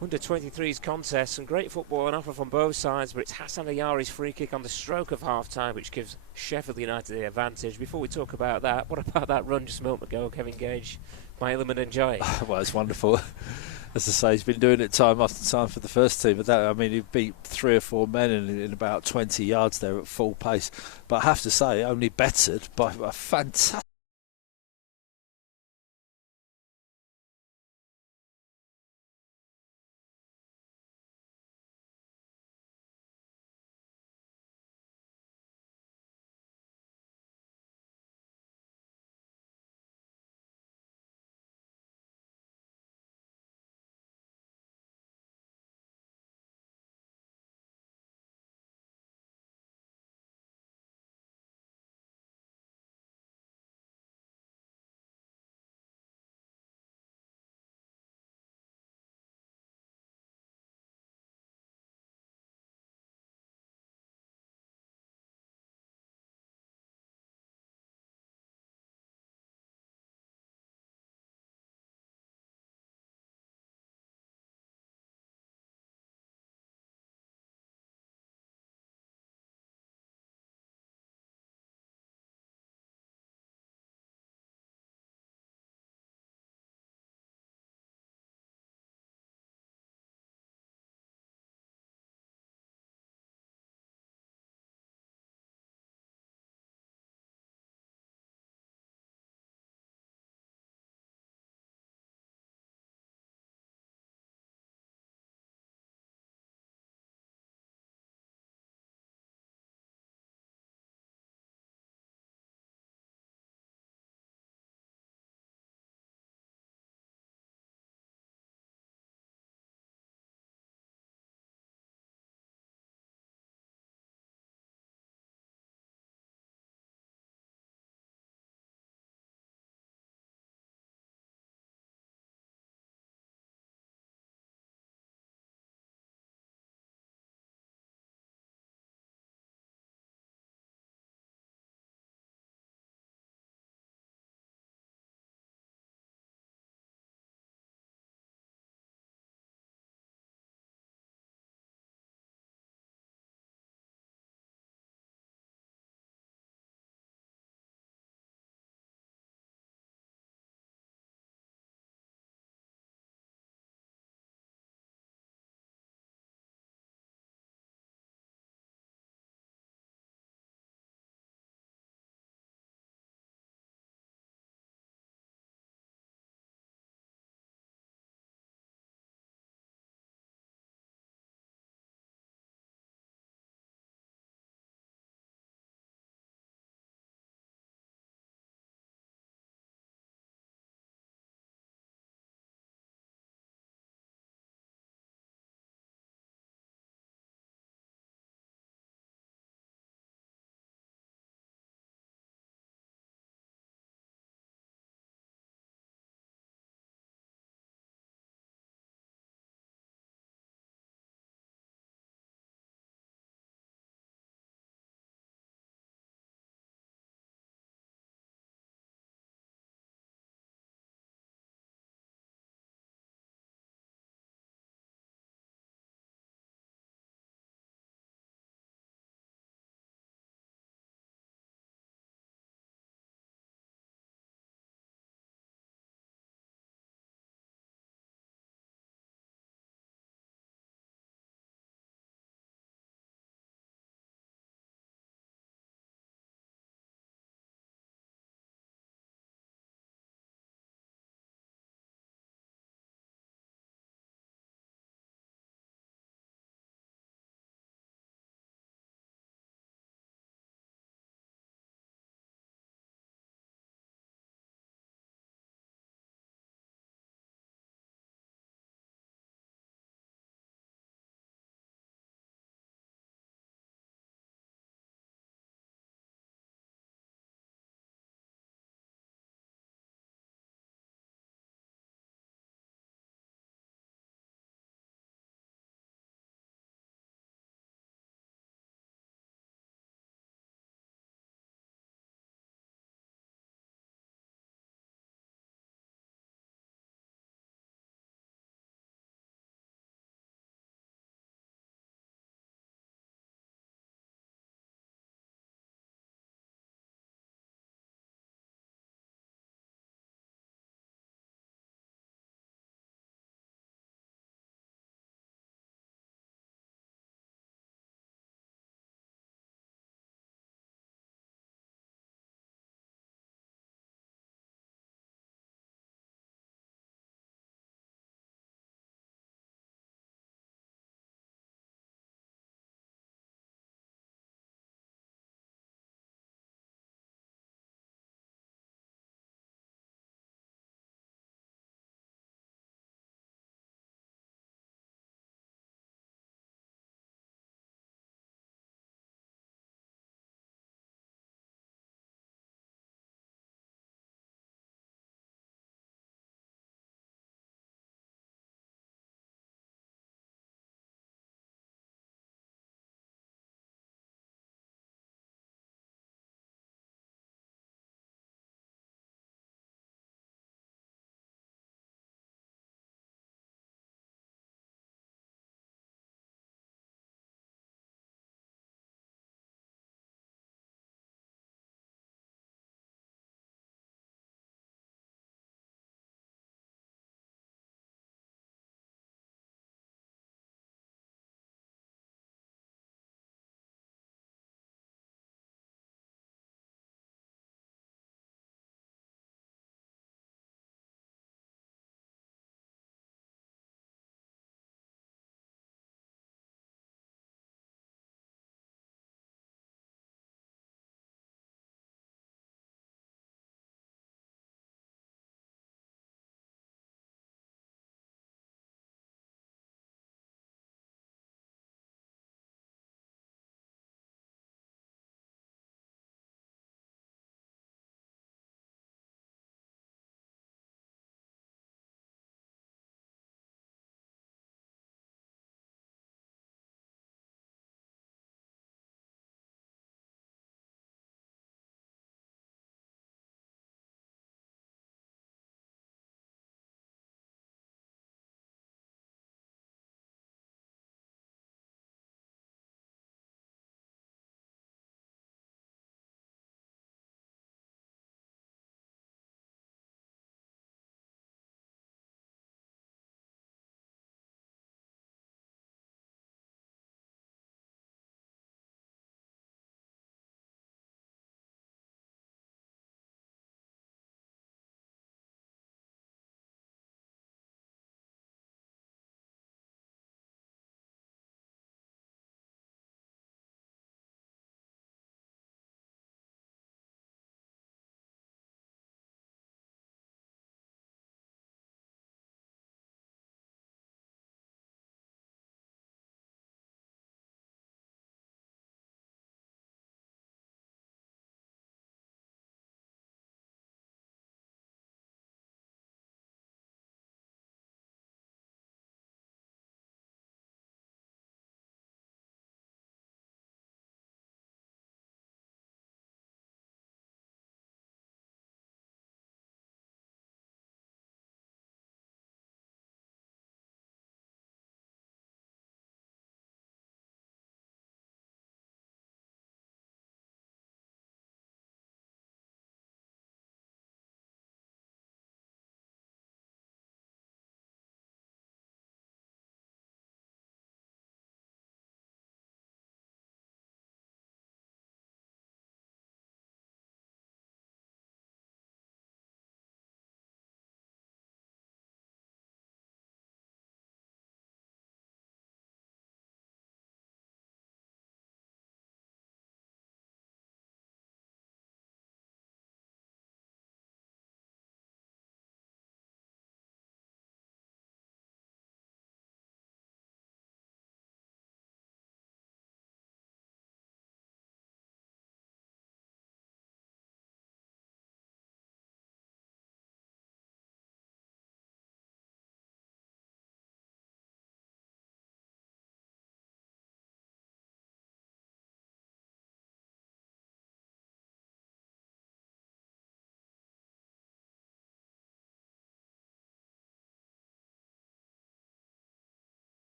under-23s contest. Some great football on offer from both sides, but it's Hassan Ayari's free kick on the stroke of half-time which gives Sheffield United the advantage. Before we talk about that, what about that run just a moment ago, Kevin Gage, by Iliman Njai? Well, it's wonderful. As I say, he's been doing it time after time for the first team. But that, I mean, he beat 3 or 4 men in about 20 yards there at full pace. But I have to say, only bettered by a fantastic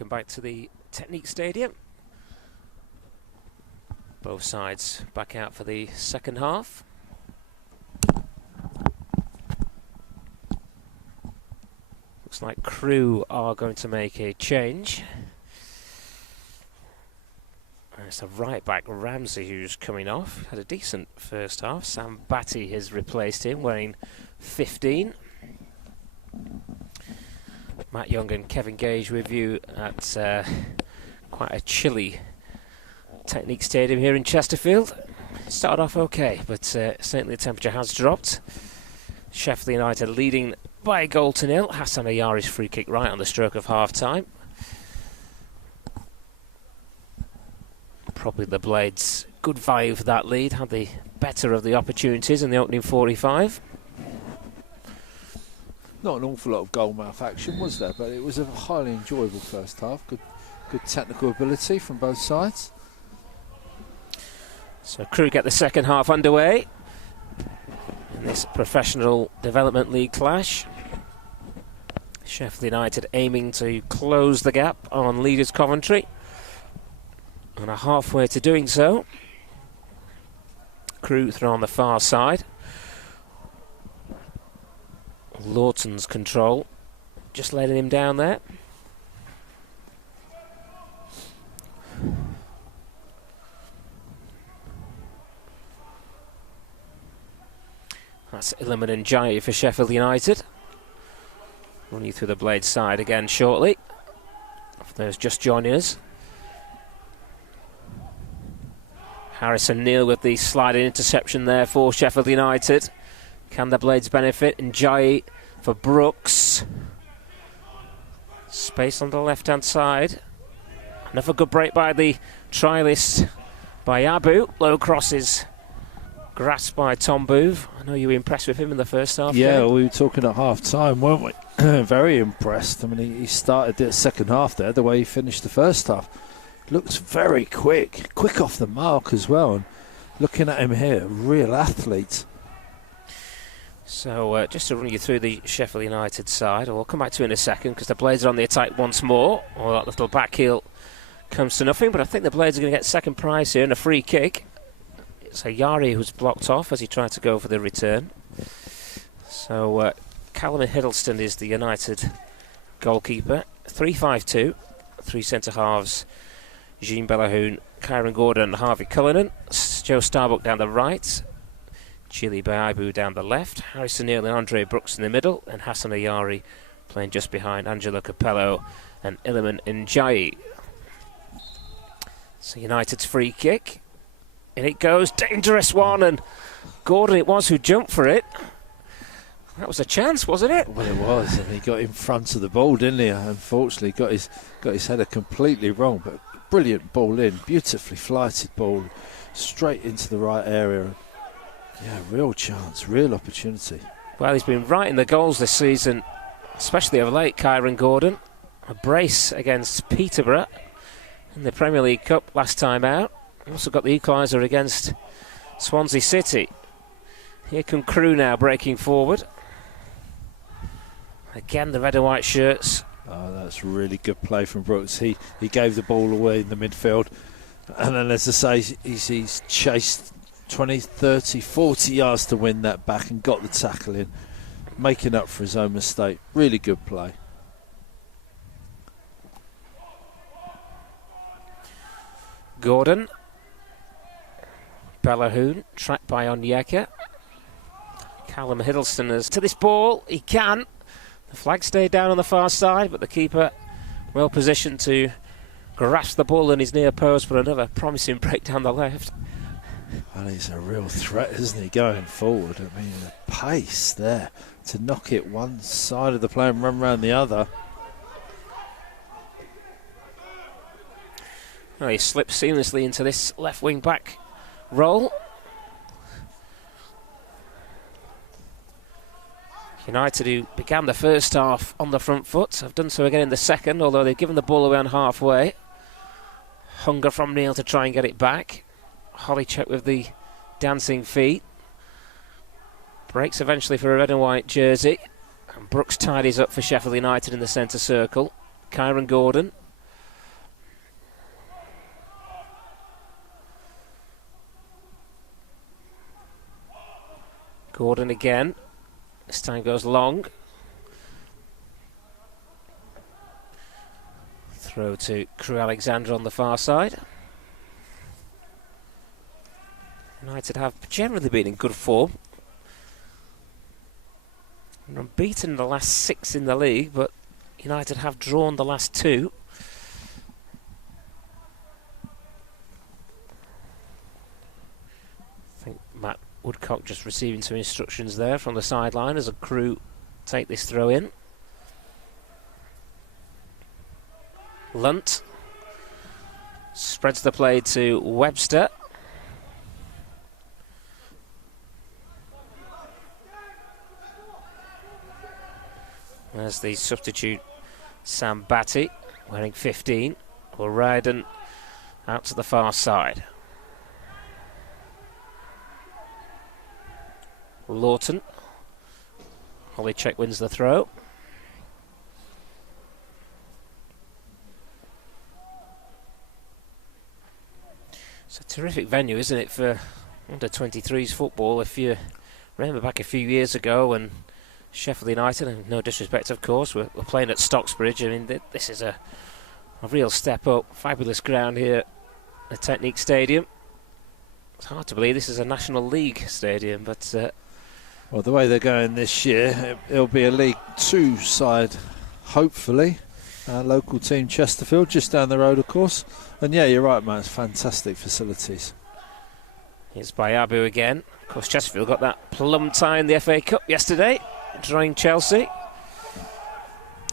Welcome back to the Technique Stadium. Both sides back out for the second half. Looks like Crewe are going to make a change. And it's a right back Ramsey who's coming off. Had a decent first half. Sam Batty has replaced him, wearing 15. Matt Young and Kevin Gage with you at quite a chilly Technique Stadium here in Chesterfield. Started off okay, but certainly the temperature has dropped. Sheffield United leading by a goal to nil. Hassan Ayari's free kick right on the stroke of half time. Probably the Blades good value for that lead, had the better of the opportunities in the opening 45. Not an awful lot of goal-mouth action, was there? But it was a highly enjoyable first half. Good technical ability from both sides. So Crewe get the second half underway in this professional development league clash. Sheffield United aiming to close the gap on leaders Coventry, and are halfway to doing so. Crewe through on the far side. Lawton's control, just letting him down there. That's Illiman and Jai for Sheffield United. Run you through the Blades side again shortly, for those just joining us. Harrison Neal with the sliding interception there for Sheffield United. Can the Blades benefit? And Jai for Brooks. Space on the left-hand side. Another good break by the trialist by Abu. Low crosses grasped by Tom Booth. I know you were impressed with him in the first half. Yeah, game. we were talking at half-time, weren't we? Very impressed. I mean, he started the second half there, the way he finished the first half. Looks very quick off the mark as well. And looking at him here, real athlete. So just to run you through the Sheffield United side, we'll come back to it in a second because the Blades are on the attack once more. Well, that little back heel comes to nothing, but I think the Blades are going to get second prize here and a free kick. It's Ayari who's blocked off as he tried to go for the return. So Callum Hiddleston is the United goalkeeper. 3-5-2, three centre-halves. Jean Bellahoun, Kyron Gordon and Harvey Cullinan. Joe Starbuck down the right. Chili Baibu down the left. Harrison Neal and Andre Brooks in the middle. And Hassan Ayari playing just behind Angelo Capello and Illiman Ndiaye. So United's free kick. And it goes. Dangerous one. And Gordon it was who jumped for it. That was a chance, wasn't it? Well, it was. And he got in front of the ball, didn't he? Unfortunately, got his header completely wrong. But brilliant ball in. Beautifully flighted ball. Straight into the right area. Yeah, real chance, real opportunity. Well, he's been right in the goals this season, especially of late, Kyron Gordon. A brace against Peterborough in the Premier League Cup last time out. Also got the equaliser against Swansea City. Here come Crewe now breaking forward. Again, the red and white shirts. Oh, that's really good play from Brooks. He gave the ball away in the midfield. And then, as I say, he's chased 20, 30, 40 yards to win that back and got the tackle in, making up for his own mistake. Really good play. Gordon. Bellahoun, tracked by Onyeka. Callum Hiddleston is to this ball. He can. The flag stayed down on the far side, but the keeper well positioned to grasp the ball in his near post for another promising break down the left. Well, he's a real threat, isn't he, going forward? I mean, the pace there to knock it one side of the play and run around the other. Well, he slips seamlessly into this left wing back role. United, who began the first half on the front foot, have done so again in the second, although they've given the ball away on halfway. Hunger from Neal to try and get it back. Holycheck with the dancing feet. Breaks eventually for a red and white jersey. And Brooks tidies up for Sheffield United in the centre circle. Kyron Gordon. Gordon again. This time goes long. Throw to Crewe Alexandra on the far side. United have generally been in good form. And unbeaten the last 6 in the league, but United have drawn the last 2. I think Matt Woodcock just receiving some instructions there from the sideline as a Crewe take this throw in. Lunt spreads the play to Webster. There's the substitute Sam Batty, wearing 15, or Ryden out to the far side. Lawton. Holycheck wins the throw. It's a terrific venue, isn't it, for under 23s football? If you remember back a few years ago when Sheffield United, and no disrespect of course, we're playing at Stocksbridge. I mean, this is a real step up. Fabulous ground here at Technique Stadium. It's hard to believe this is a National League stadium, but well, the way they're going this year, it'll be a League 2 side, hopefully. Our local team, Chesterfield, just down the road, of course. And yeah, you're right, man, it's fantastic facilities. Here's Bayabu again. Of course, Chesterfield got that plum tie in the FA Cup yesterday, drawing Chelsea.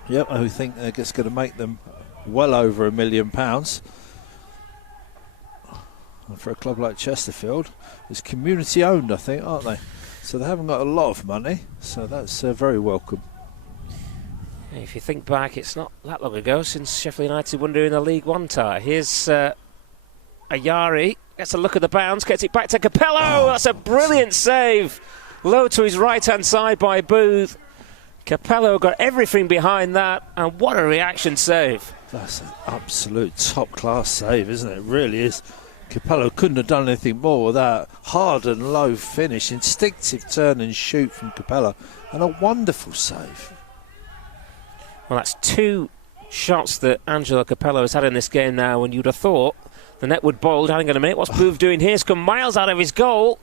Yep, I think it's going to make them well over £1 million. And for a club like Chesterfield, it's community owned, I think, aren't they? So they haven't got a lot of money, so that's very welcome. If you think back, it's not that long ago since Sheffield United won doing the League One tie. Here's Ayari, gets a look at the bounce, gets it back to Capello. Oh, that's a brilliant save. Low to his right-hand side by Booth. Capello got everything behind that, and what a reaction save. That's an absolute top-class save, isn't it? It really is. Capello couldn't have done anything more with that. Hard and low finish, instinctive turn and shoot from Capello, and a wonderful save. Well, that's 2 shots that Angelo Capello has had in this game now, and you'd have thought the net would boil. Hang on a minute, what's Booth doing here? He's come miles out of his goal.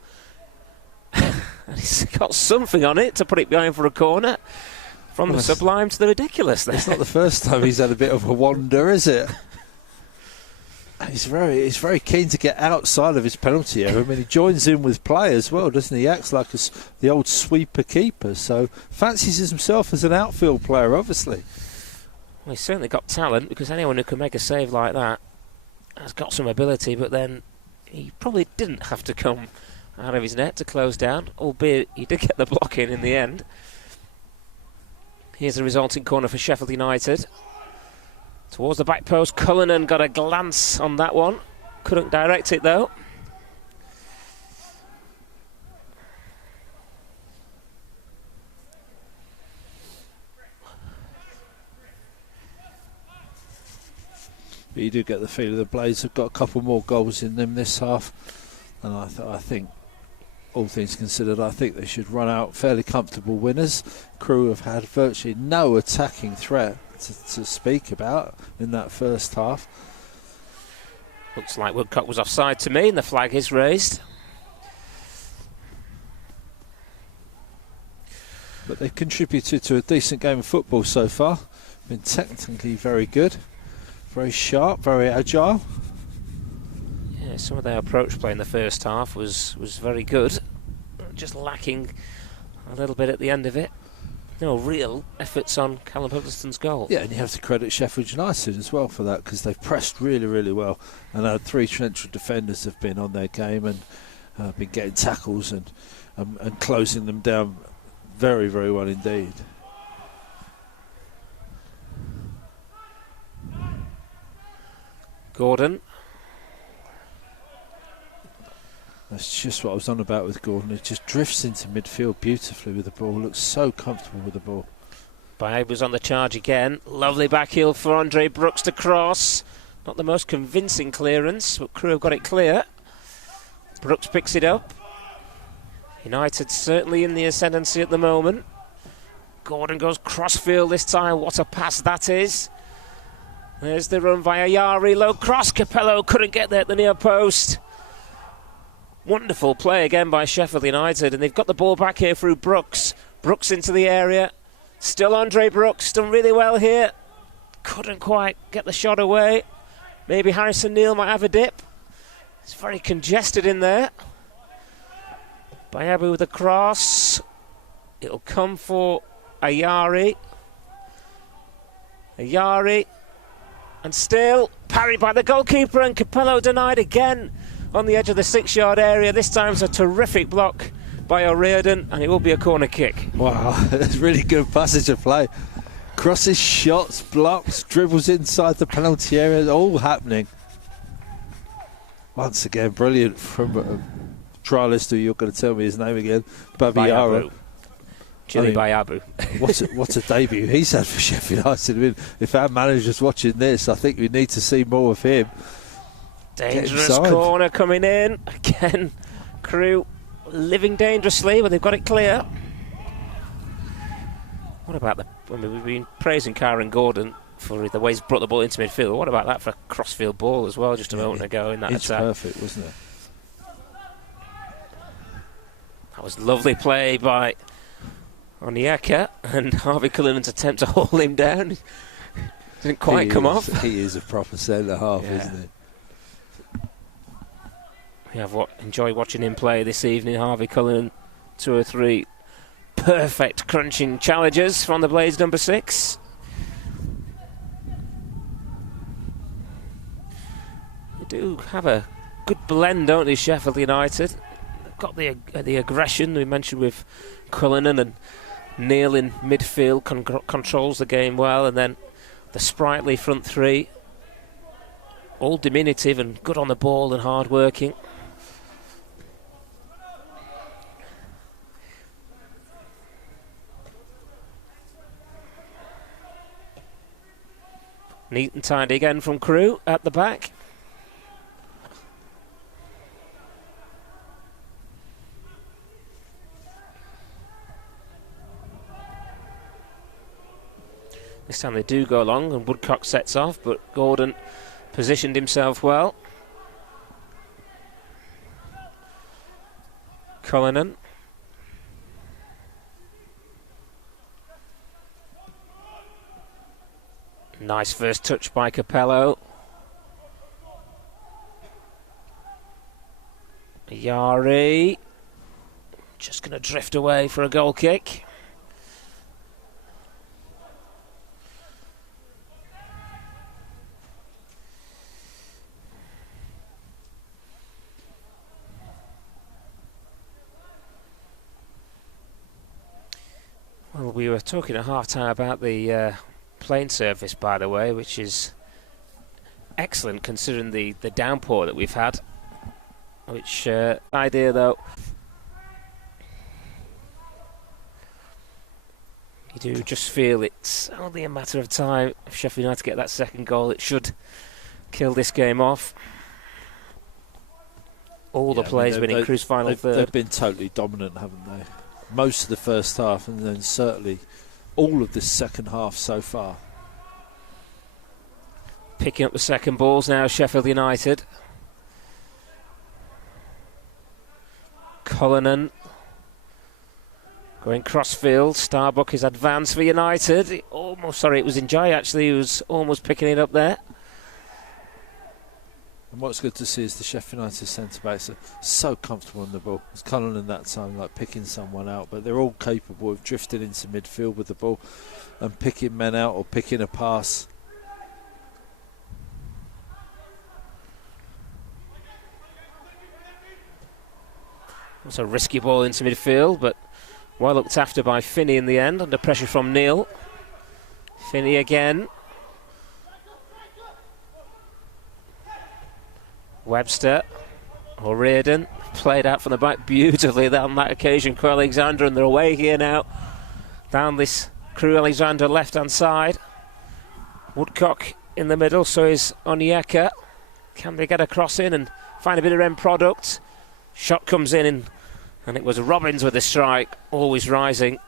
And he's got something on it to put it behind for a corner. From the sublime to the ridiculous there. It's not the first time he's had a bit of a wander, is it? He's very keen to get outside of his penalty area. I mean, he joins in with play as well, doesn't he? He acts like the old sweeper keeper, so fancies himself as an outfield player, obviously. Well, he's certainly got talent, because anyone who can make a save like that has got some ability, but then he probably didn't have to come out of his net to close down, albeit he did get the block in the end. Here's the resulting corner for Sheffield United. Towards the back post, Cullinan got a glance on that one. Couldn't direct it though. But you do get the feeling the Blades have got a couple more goals in them this half. And I think, all things considered, I think they should run out fairly comfortable winners. Crewe have had virtually no attacking threat to speak about in that first half. Looks like Woodcock was offside to me, and the flag is raised. But they've contributed to a decent game of football so far. Been technically very good, very sharp, very agile. Yeah, some of their approach play in the first half was very good, just lacking a little bit at the end of it. No real efforts on Callum Huddleston's goal. Yeah, and you have to credit Sheffield United as well for that, because they've pressed really, really well. And our 3 central defenders have been on their game and been getting tackles and closing them down very, very well indeed. Gordon. That's just what I was on about with Gordon. It just drifts into midfield beautifully with the ball. Looks so comfortable with the ball. Babe was on the charge again. Lovely back heel for Andre Brooks to cross. Not the most convincing clearance, but Crewe have got it clear. Brooks picks it up. United certainly in the ascendancy at the moment. Gordon goes crossfield this time. What a pass that is. There's the run via Yari. Low cross. Capello couldn't get there at the near post. Wonderful play again by Sheffield United. And they've got the ball back here through Brooks. Brooks into the area. Still Andre Brooks. Done really well here. Couldn't quite get the shot away. Maybe Harrison Neal might have a dip. It's very congested in there. Bayabu with a cross. It'll come for Ayari. Ayari. And still parried by the goalkeeper, and Capello denied again on the edge of the 6-yard area. This time it's a terrific block by O'Riordan, and it will be a corner kick. Wow, it's really good passage of play. Crosses, shots, blocks, dribbles inside the penalty area, all happening. Once again, brilliant from a trialist who you're going to tell me his name again, Babayara. Chili Bayabu. What a debut he's had for Sheffield United. I mean, if our manager's watching this, I think we need to see more of him. Dangerous corner coming in. Again, Crewe living dangerously, but they've got it clear. What about we've been praising Kieran Gordon for the way he's brought the ball into midfield. What about that for a crossfield ball as well, just a moment ago in that attack? It's perfect, wasn't it? That was lovely play by Onyeka, and Harvey Cullinan's attempt to haul him down didn't quite come off. He is a proper centre-half, isn't he? We have enjoyed watching him play this evening. Harvey Cullinan, 2 or 3 perfect crunching challenges from the Blades number 6. They do have a good blend, don't they, Sheffield United? They've got the aggression we mentioned with Cullinan, and Neal in midfield controls the game well, and then the sprightly front 3, all diminutive and good on the ball and hard working. Neat and tidy again from Crewe at the back. This time they do go long, and Woodcock sets off, but Gordon positioned himself well. Cullinan. Nice first touch by Capello. Yari. Just going to drift away for a goal kick. Well, we were talking at half-time about the playing surface, by the way, which is excellent considering the downpour that we've had. Which idea, though, you do just feel it's only a matter of time. If Sheffield United get that second goal, it should kill this game off. All the players been in Crewe's final third. They've been totally dominant, haven't they? Most of the first half, and then certainly all of this second half so far. Picking up the second balls now, Sheffield United. Cullinan going crossfield. Starbuck is advanced for United. It was Njai actually who was almost picking it up there. And what's good to see is the Sheffield United centre-backs are so comfortable on the ball. It's Cullinan that time, like picking someone out, but they're all capable of drifting into midfield with the ball and picking men out or picking a pass. It's a risky ball into midfield, but well looked after by Finney in the end, under pressure from Neal. Finney again. Webster, O'Riordan, played out from the back beautifully on that occasion. Crewe Alexandra, and they're away here now. Down this Crewe Alexandra left-hand side. Woodcock in the middle, so is Onyeka. Can they get a cross in and find a bit of end product? Shot comes in, and And it was Robbins with the strike, always rising.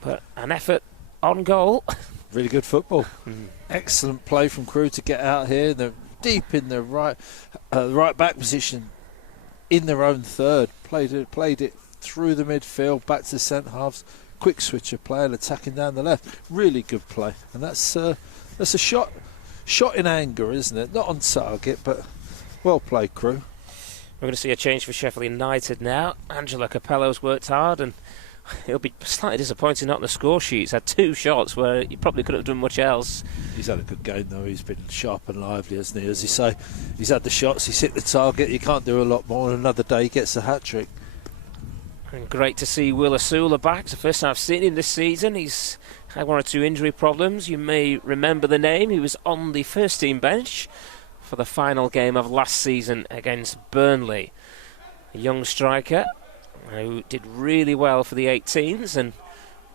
But an effort on goal. Really good football. Excellent play from Crewe to get out here. They're deep in the right back position in their own third. Played it through the midfield, back to the centre halves. Quick switch of play and attacking down the left. Really good play. And that's a shot in anger, isn't it? Not on target, but well played, Crewe. We're going to see a change for Sheffield United now. Angelo Capello's worked hard and he'll be slightly disappointed not on the score sheet. He's had 2 shots where he probably couldn't have done much else. He's had a good game though. He's been sharp and lively, hasn't he? As you say, he's had the shots, he's hit the target. You can't do a lot more, and another day he gets a hat-trick. And great to see Will Asula back. It's the first time I've seen him this season. He's had 1 or 2 injury problems. You may remember the name. He was on the first team bench for the final game of last season against Burnley. A young striker who did really well for the 18s and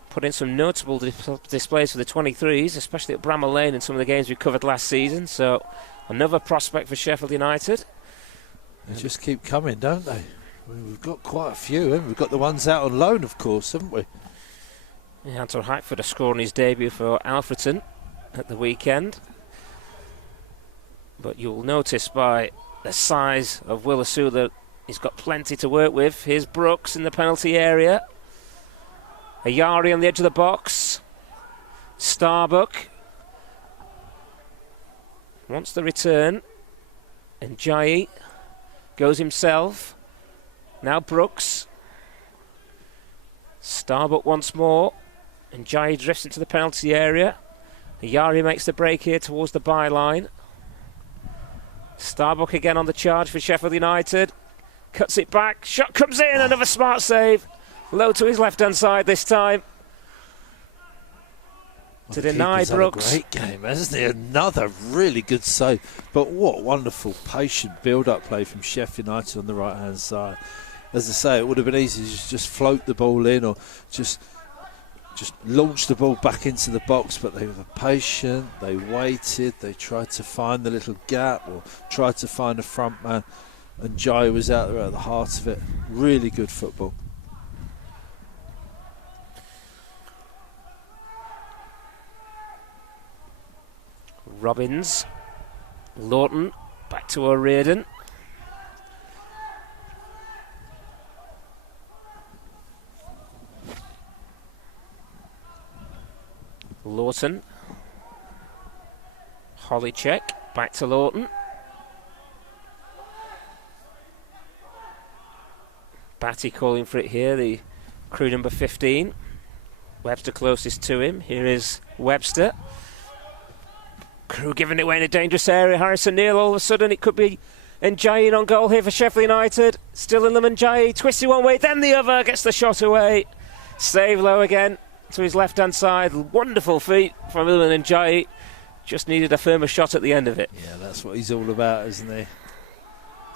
put in some notable displays for the 23s, especially at Bramall Lane in some of the games we covered last season. So another prospect for Sheffield United. They just keep coming, don't they? We've got quite a few, haven't we? We've got the ones out on loan, of course, haven't we? Anton Hackford a score on his debut for Alfreton at the weekend. But you'll notice by the size of Will Asula that he's got plenty to work with. Here's Brooks in the penalty area. Ayari on the edge of the box. Starbuck wants the return. And Jai goes himself. Now Brooks. Starbuck once more. And Jai drifts into the penalty area. Ayari makes the break here towards the byline. Starbuck again on the charge for Sheffield United. Cuts it back. Shot comes in. Another smart save. Low to his left-hand side this time. To deny Brooks. Had a great game, hasn't he? Another really good save. But what wonderful, patient build-up play from Sheffield United on the right-hand side. As I say, it would have been easy to just float the ball in or just launch the ball back into the box, but they were patient, they waited, they tried to find the little gap or tried to find a front man, and Jai was out there at the heart of it. Really good football. Robbins, Lawton, back to O'Riordan. Lawton, Holycheck, back to Lawton. Batty calling for it here, the Crewe number 15. Webster closest to him. Here is Webster. Crewe giving it away in a dangerous area. Harrison Neal, all of a sudden it could be Njayi on goal here for Sheffield United. Still in them, Njayi, twisting one way, then the other, gets the shot away. Save low again to his left-hand side. Wonderful feet from Ilman Njayi. Just needed a firmer shot at the end of it. Yeah, that's what he's all about, isn't he?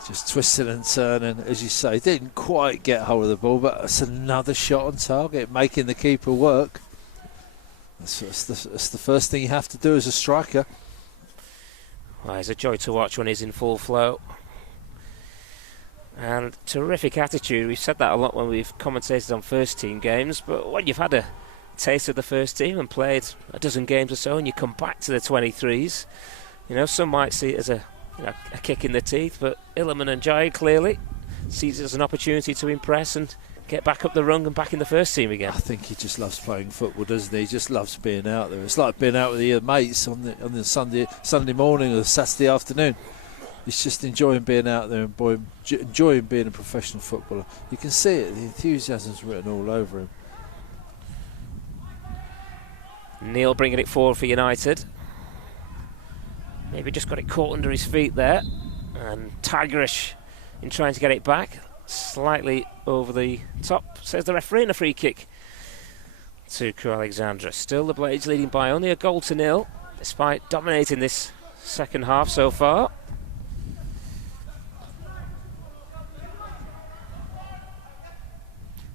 Just twisting and turning, as you say. Didn't quite get hold of the ball, but it's another shot on target, making the keeper work. That's the first thing you have to do as a striker. Well, it's a joy to watch when he's in full flow. And terrific attitude. We've said that a lot when we've commentated on first team games, but when you've had a taste of the first team and played a dozen games or so and you come back to the 23s, you know, some might see it as a kick in the teeth, but Ilman and Jai clearly sees it as an opportunity to impress and get back up the rung and back in the first team again. I think he just loves playing football, doesn't he? He just loves being out there. It's like being out with your mates on the Sunday morning or Saturday afternoon. He's just enjoying being out there and enjoying being a professional footballer. You can see it, the enthusiasm's written all over him. Neil bringing it forward for United. Maybe just got it caught under his feet there. And tigerish in trying to get it back. Slightly over the top, says the referee, and a free kick to Crewe Alexandra. Still the Blades leading by only a goal to nil, despite dominating this second half so far.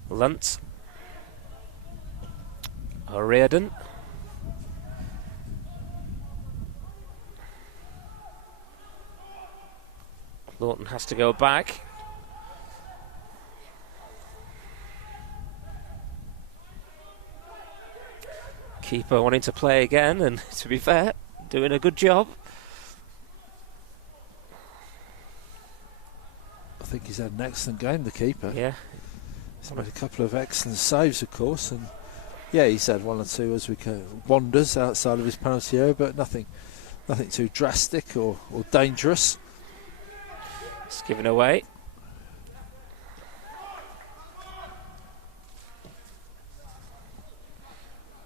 Lunt. O'Riordan. Lawton has to go back. Keeper wanting to play again, and to be fair, doing a good job. I think he's had an excellent game, the keeper. Yeah. He's made a couple of excellent saves, of course, and yeah, he's had one or two as we wanders outside of his penalty area, but nothing too drastic or dangerous. It's given away.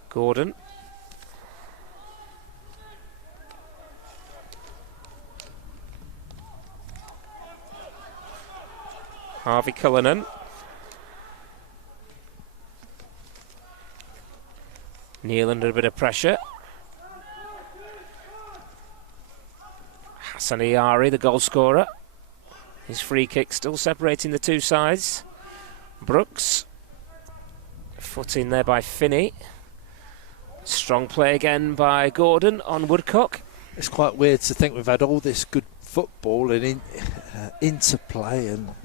Gordon. Harvey Cullinan. Neil under a bit of pressure. Hassan Iyari, the goal scorer. His free kick still separating the two sides. Brooks. Foot in there by Finney. Strong play again by Gordon on Woodcock. It's quite weird to think we've had all this good football and interplay and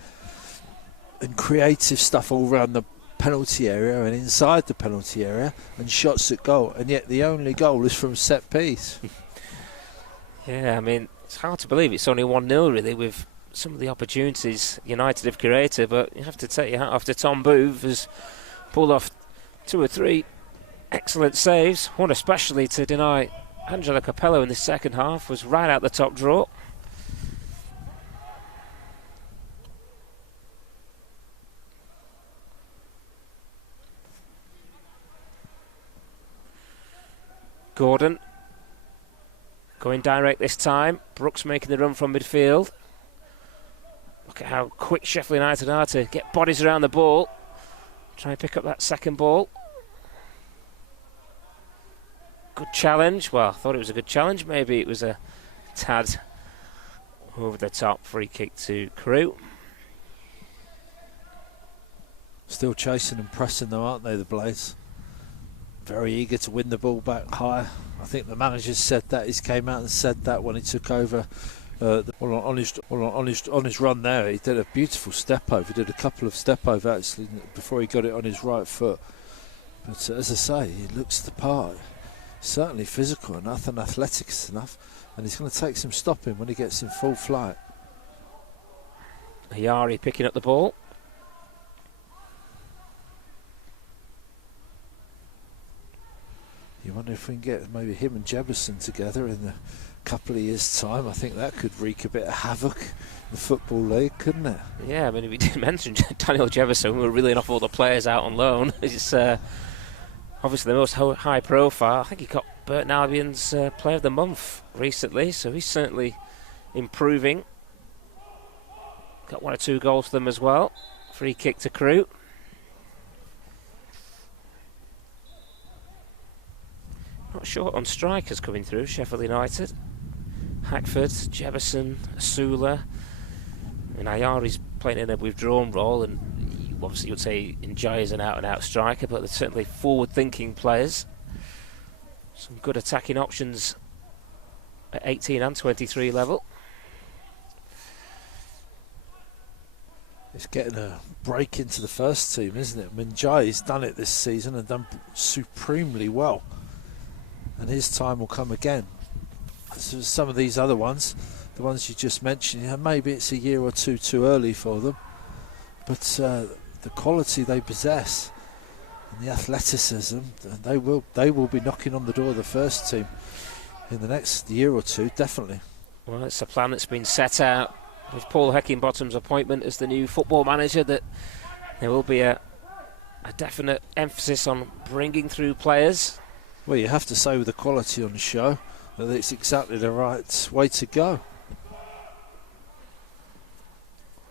creative stuff all around the penalty area and inside the penalty area and shots at goal, and yet the only goal is from set piece. Yeah, I mean, it's hard to believe it's only 1-0 really with some of the opportunities United have created, but you have to take your hat off to Tom Booth, who's pulled off 2 or 3 excellent saves. One especially to deny Angelo Capello in the second half was right out the top draw. Gordon going direct this time. Brooks making the run from midfield. Look at how quick Sheffield United are to get bodies around the ball. Try and pick up that second ball. Good challenge. Well, I thought it was a good challenge. Maybe it was a tad over the top. Free kick to Crewe. Still chasing and pressing them, aren't they, the Blades? Very eager to win the ball back high. I think the manager said that. He came out and said that when he took over. On his run there, he did a beautiful step over. He did a couple of step over actually before he got it on his right foot. But as I say, he looks the part. Certainly physical enough and athletic enough, and he's going to take some stopping when he gets in full flight. Iyari picking up the ball. You wonder if we can get maybe him and Jefferson together in a couple of years' time. I think that could wreak a bit of havoc in the Football League, couldn't it? Yeah, I mean, we did mention Daniel Jefferson. We're reeling off all the players out on loan. It's obviously the most high profile. I think he got Burton Albion's Player of the Month recently, so he's certainly improving. Got 1 or 2 goals for them as well. Free kick to Crewe. Not short on strikers coming through, Sheffield United. Hackford, Jefferson, Asula. I mean, Ayari's playing in a withdrawn role, and obviously you'd say Njai is an out-and-out striker, but they're certainly forward-thinking players. Some good attacking options at 18 and 23 level. It's getting a break into the first team, isn't it? Njai's done it this season and done supremely well. And his time will come again. So some of these other ones, the ones you just mentioned, maybe it's a year or two too early for them, but the quality they possess and the athleticism, they will be knocking on the door of the first team in the next year or two, definitely. Well, it's a plan that's been set out with Paul Heckingbottom's appointment as the new football manager, that there will be a definite emphasis on bringing through players. Well, you have to say with the quality on the show that it's exactly the right way to go.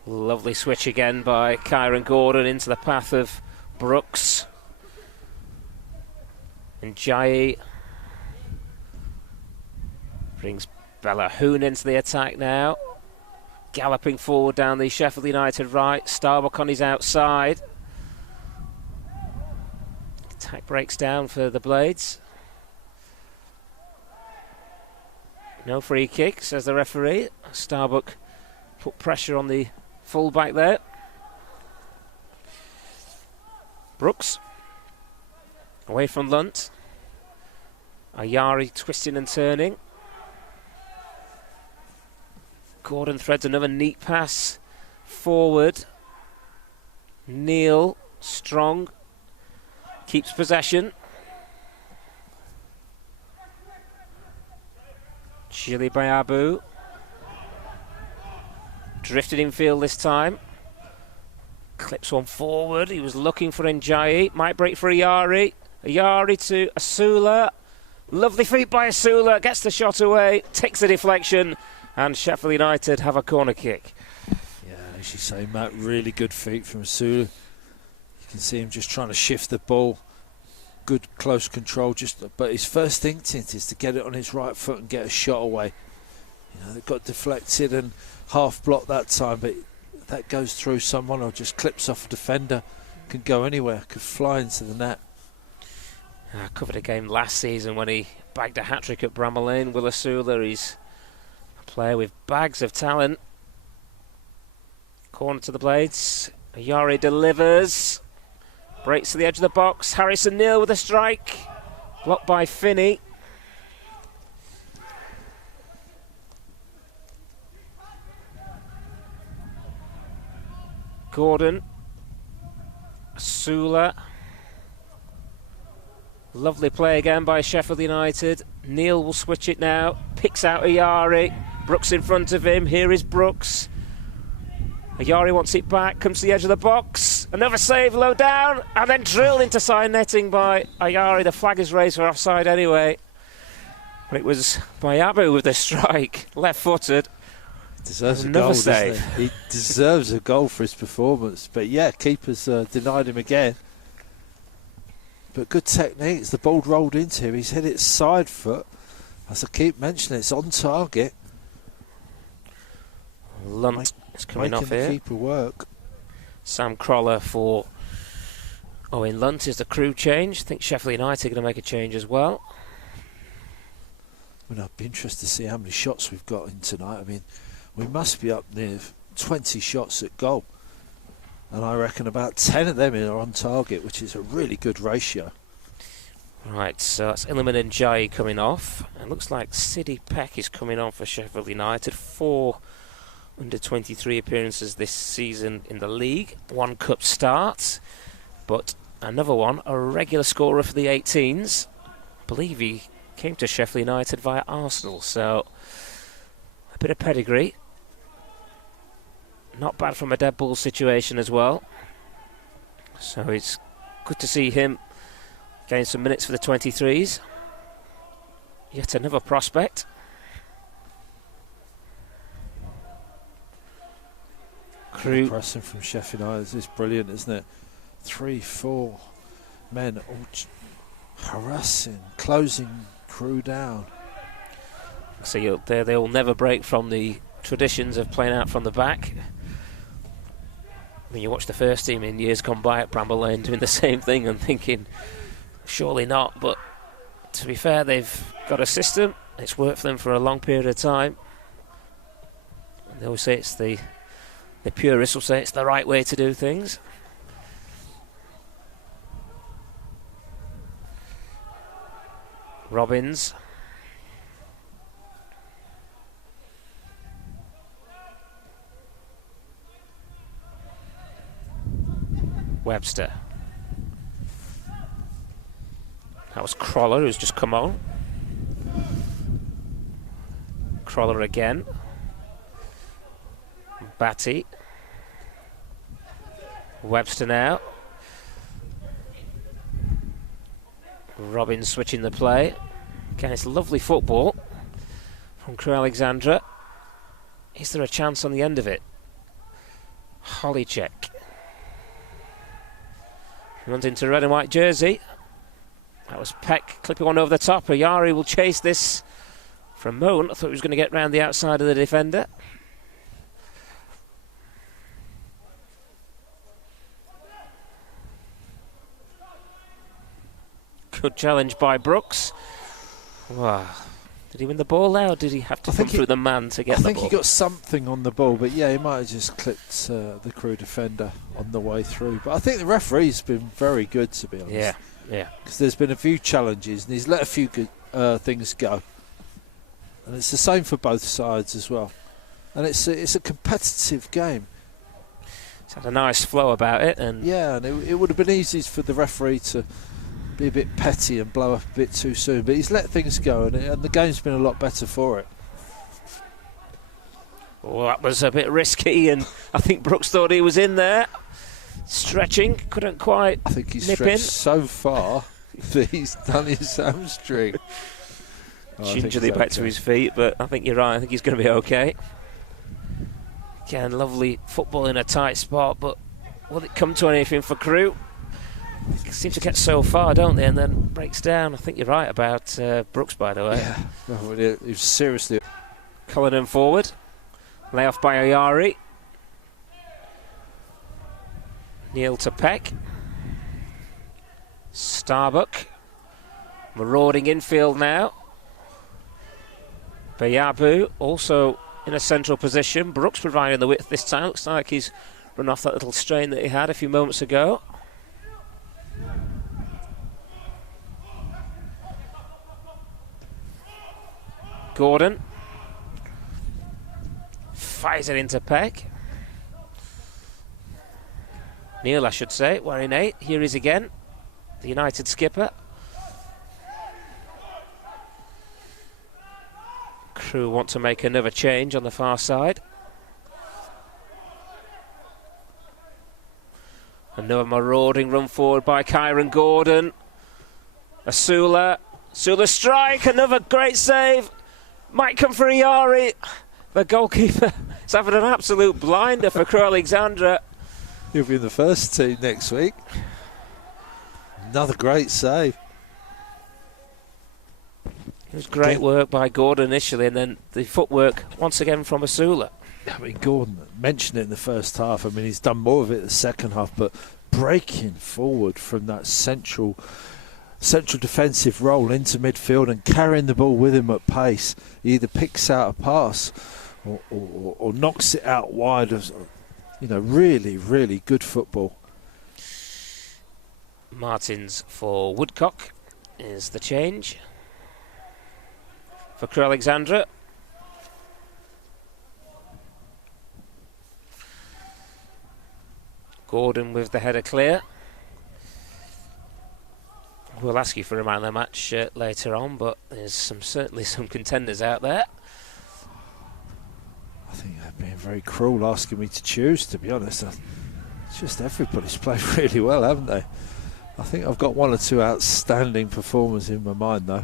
Lovely switch again by Kyron Gordon into the path of Brooks. And Jai brings Balahoon into the attack now. Galloping forward down the Sheffield United right. Starbuck on his outside. Attack breaks down for the Blades. No free kick, says the referee. Starbuck put pressure on the full-back there. Brooks away from Lunt. Ayari twisting and turning. Gordon threads another neat pass forward. Neil, strong, keeps possession. Chili by Abu. Drifted in field this time. Clips one forward. He was looking for Njayi. Might break for Ayari. Ayari to Asula. Lovely feet by Asula. Gets the shot away. Takes the deflection. And Sheffield United have a corner kick. Yeah, as you say, Matt, really good feet from Asula. You can see him just trying to shift the ball. Good close control. But his first instinct is to get it on his right foot and get a shot away. You know, it got deflected and half blocked that time, but that goes through someone or just clips off a defender. Can go anywhere, could fly into the net. I covered a game last season when he bagged a hat-trick at Bramall Lane. Will Asula, he's a player with bags of talent. Corner to the blades. Ayari delivers. Breaks to the edge of the box. Harrison Neal with a strike. Blocked by Finney. Gordon. Asula. Lovely play again by Sheffield United. Neil will switch it now. Picks out Ayari. Brooks in front of him. Here is Brooks. Ayari wants it back. Comes to the edge of the box. Another save low down. And then drilled into side netting by Ayari. The flag is raised for offside anyway. But it was by Abu with the strike. Left-footed. Deserves a Another goal, save. doesn't he? He deserves a goal for his performance. But yeah, keeper's denied him again. But good technique. The ball rolled into him. He's hit it side foot. As I keep mentioning, it's on target. Lunt is coming off here. Making the keeper work. Sam Crawler for Owen Lunt is the Crewe change. I think Sheffield United are going to make a change as well. I mean, I'd be interested to see how many shots we've got in tonight. I mean, we must be up near 20 shots at goal. And I reckon about 10 of them are on target, which is a really good ratio. Right, so that's Illiman and Njayi coming off. It looks like Siddy Peck is coming on for Sheffield United. 4 under-23 appearances this season in the league. 1 cup start, but another one, a regular scorer for the 18s. I believe he came to Sheffield United via Arsenal, so a bit of pedigree. Not bad from a dead ball situation as well. So it's good to see him getting some minutes for the 23s. Yet another prospect. Crewe. Pressing from Sheffield United is brilliant, isn't it? 3-4 men all harassing, closing Crewe down. So they'll never break from the traditions of playing out from the back. I mean, you watch the first team in years gone by at Bramall Lane doing the same thing and thinking, surely not. But to be fair, they've got a system. It's worked for them for a long period of time. They always say it's the purists will say it's the right way to do things. Robbins. Webster. That was Crawler who's just come on. Crawler again. Batty. Webster now. Robbins switching the play. Again, it's lovely football from Crewe Alexandra. Is there a chance on the end of it? Holycheck. Runs into red and white jersey. That was Peck clipping one over the top. Ayari will chase this for a moment. I thought he was going to get round the outside of the defender. Good challenge by Brooks. Wow. Did he win the ball now, or did he have to come through the man to get the ball? I think he got something on the ball, but yeah, he might have just clipped the Crewe defender on the way through. But I think the referee's been very good, to be honest. Yeah. Because there's been a few challenges, and he's let a things go. And it's the same for both sides as well. And it's a competitive game. It's had a nice flow about it. And yeah, and it would have been easy for the referee to be a bit petty and blow up a bit too soon. But he's let things go, and the game's been a lot better for it. Well, that was a bit risky, and I think Brooks thought he was in there. Stretching, couldn't quite I think he's nip stretched in. so far that he's done his hamstring. Gingerly back to his feet, but I think you're right. I think he's going to be okay. Again, lovely football in a tight spot, but will it come to anything for Crewe? They seem to get so far, don't they, and then breaks down. I think you're right about Brooks, by the way. Yeah, well, it was seriously. Cullinan forward. Lay off by Ayari. Neil to Peck. Starbuck. Marauding infield now. Bayabu also in a central position. Brooks providing the width this time. Looks like he's run off that little strain that he had a few moments ago. Gordon fires it into Peck. Neil, I should say, wearing 8. Here he is again, the United skipper. Crewe want to make another change on the far side. Another marauding run forward by Kyron Gordon. Asula strike, another great save. Might come for Ayari. The goalkeeper is having an absolute blinder for Crewe Alexandra. He'll be in the first team next week. Another great save. It was great work by Gordon initially, and then the footwork once again from Asula. I mean, Gordon mentioned it in the first half. I mean, he's done more of it in the second half, but breaking forward from that central defensive role into midfield and carrying the ball with him at pace. He either picks out a pass or knocks it out wide. You know, really, really good football. Martins for Woodcock is the change for Crewe Alexandra. Gordon with the header clear. We'll ask you for a man of the match later on, but there's certainly some contenders out there. I think they've been very cruel asking me to choose, to be honest. It's just everybody's played really well, haven't they? I think I've got one or two outstanding performers in my mind, though.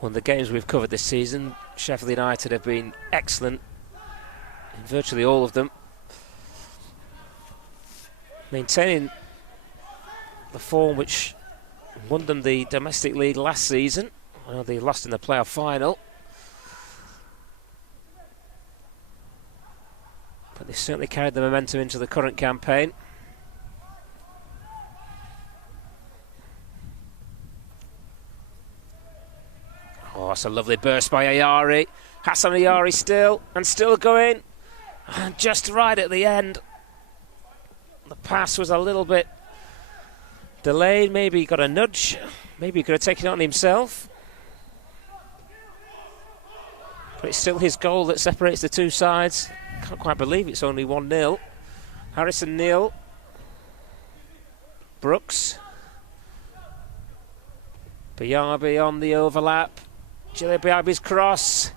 Well, the games we've covered this season, Sheffield United have been excellent in virtually all of them. Maintaining the form which won them the domestic league last season. Well, they lost in the playoff final. But they certainly carried the momentum into the current campaign. Oh, that's a lovely burst by Ayari. Hassan Ayari still going. And just right at the end. The pass was a little bit delayed. Maybe he got a nudge. Maybe he could have taken it on himself. But it's still his goal that separates the two sides. Can't quite believe it's only 1-0. Harrison Neal. Brooks. Biabi on the overlap. Jile Biabi's cross.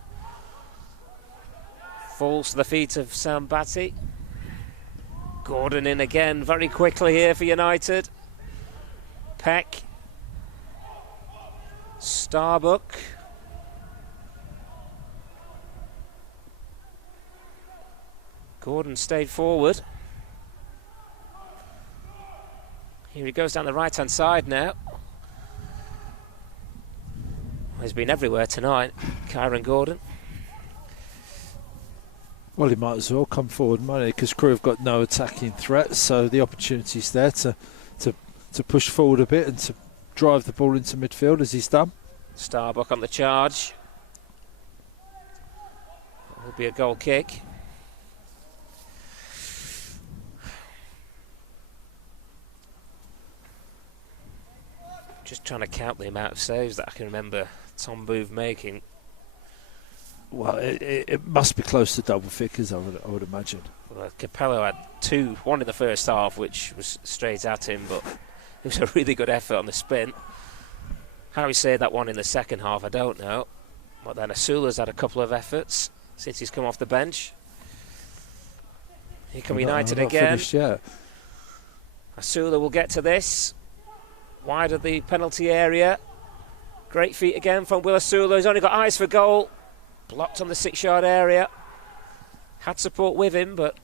Falls to the feet of Sam Batty. Gordon in again very quickly here for United. Peck. Starbuck. Gordon stayed forward. Here he goes down the right-hand side now. He's been everywhere tonight, Kyron Gordon. Well, he might as well come forward, mightn't he? Because Crewe have got no attacking threat, so the opportunity's there to push forward a bit and to drive the ball into midfield as he's done. Starbuck on the charge. It will be a goal kick. Just trying to count the amount of saves that I can remember Tom Booth making. Well, it must be close to double figures, I would imagine. Well, Capello had 2, one in the first half, which was straight at him, but it was a really good effort on the spin. How he saved that one in the second half, I don't know. But then Asula's had a couple of efforts since he's come off the bench. Here come United again. Finished yet. Asula will get to this. Wide of the penalty area. Great feet again from Will Asula. He's only got eyes for goal. Blocked on the 6-yard area. Had support with him, but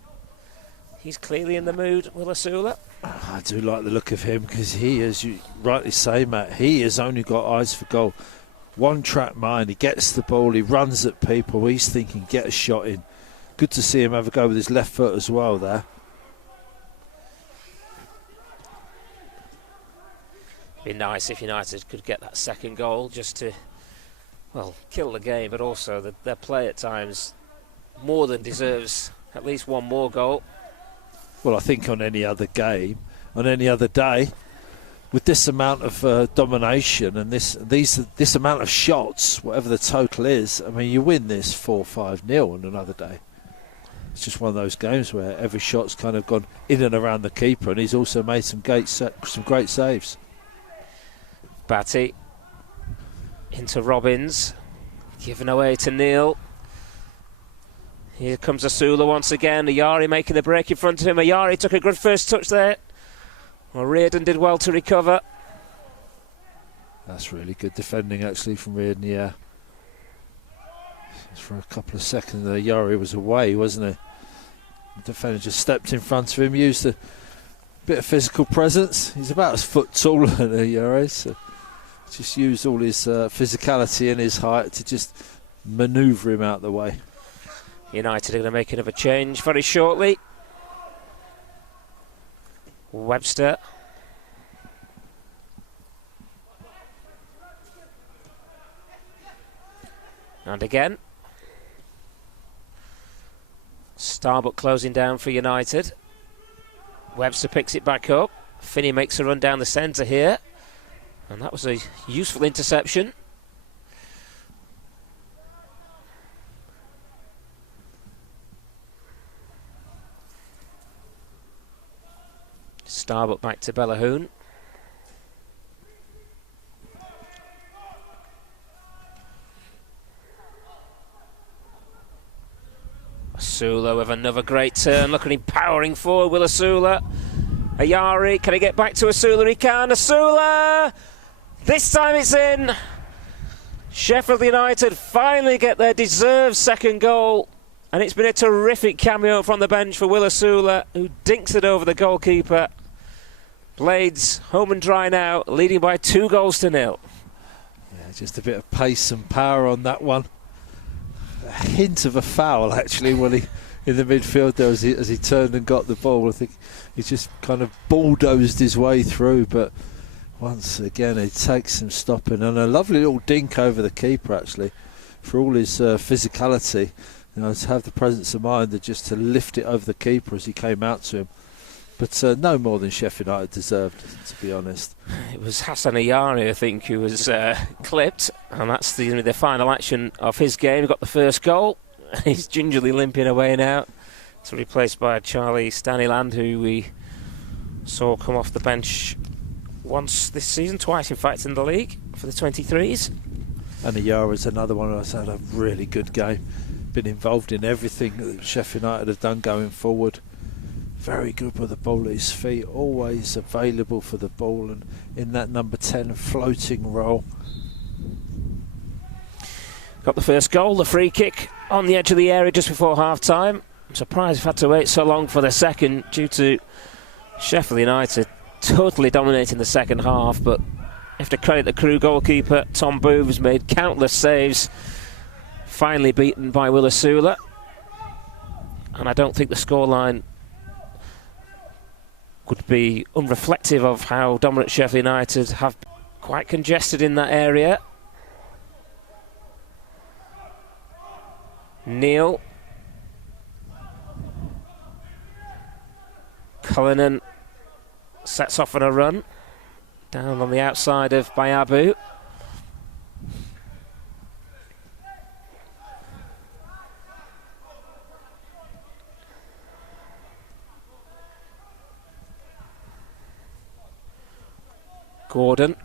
he's clearly in the mood, Will Asula. I do like the look of him because he, as you rightly say, Matt, he has only got eyes for goal. One track mind, he gets the ball, he runs at people, he's thinking get a shot in. Good to see him have a go with his left foot as well there. Be nice if United could get that second goal just to, well, kill the game, but also their play at times more than deserves at least one more goal. Well, I think on any other game, on any other day, with this amount of domination and this amount of shots, whatever the total is, I mean, you win this 4-5-0 on another day. It's just one of those games where every shot's kind of gone in and around the keeper, and he's also made some great saves. Batty into Robbins, given away to Neil. Here comes Asula once again. Ayari making the break in front of him. Ayari took a good first touch there. Well, Reardon did well to recover. That's really good defending actually from Reardon, yeah. Just for a couple of seconds there, Ayari was away, wasn't he? The defender just stepped in front of him, used a bit of physical presence. He's about a foot taller than Ayari, so just used all his physicality and his height to just manoeuvre him out the way. United are going to make another change very shortly. Webster. And again. Starbuck closing down for United. Webster picks it back up. Finney makes a run down the centre here. And that was a useful interception. Starbuck back to Bellahoon. Asula with another great turn, looking empowering forward. Will Asula. Ayari, can he get back to Asula? He can. Asula! This time it's in. Sheffield United finally get their deserved second goal. And it's been a terrific cameo from the bench for Will Asula, who dinks it over the goalkeeper. Blades home and dry now, leading by 2-0. Yeah, just a bit of pace and power on that one. A hint of a foul, actually, when he in the midfield there as he turned and got the ball. I think he just kind of bulldozed his way through, but once again it takes some stopping. And a lovely little dink over the keeper, actually, for all his physicality. You know, to have the presence of mind to just to lift it over the keeper as he came out to him. But no more than Sheffield United deserved, to be honest. It was Hassan Ayari, I think, who was clipped, and that's the final action of his game. He got the first goal. He's gingerly limping away now. It's replaced by Charlie Staniland, who we saw come off the bench once this season, twice in fact in the league for the 23s. And Ayari's another one who's had a really good game. Been involved in everything that Sheffield United have done going forward. Very good with the ball at his feet, always available for the ball and in that number 10 floating role. Got the first goal, the free kick on the edge of the area just before half time. I'm surprised we've had to wait so long for the second due to Sheffield United totally dominating the second half, but you have to credit the Crewe goalkeeper. Tom Booth has made countless saves, finally beaten by Will Asula. And I don't think the scoreline would be unreflective of how dominant Sheffield United have quite congested in that area. Neil. Cullinan sets off on a run. Down on the outside of Bayabu. Gordon.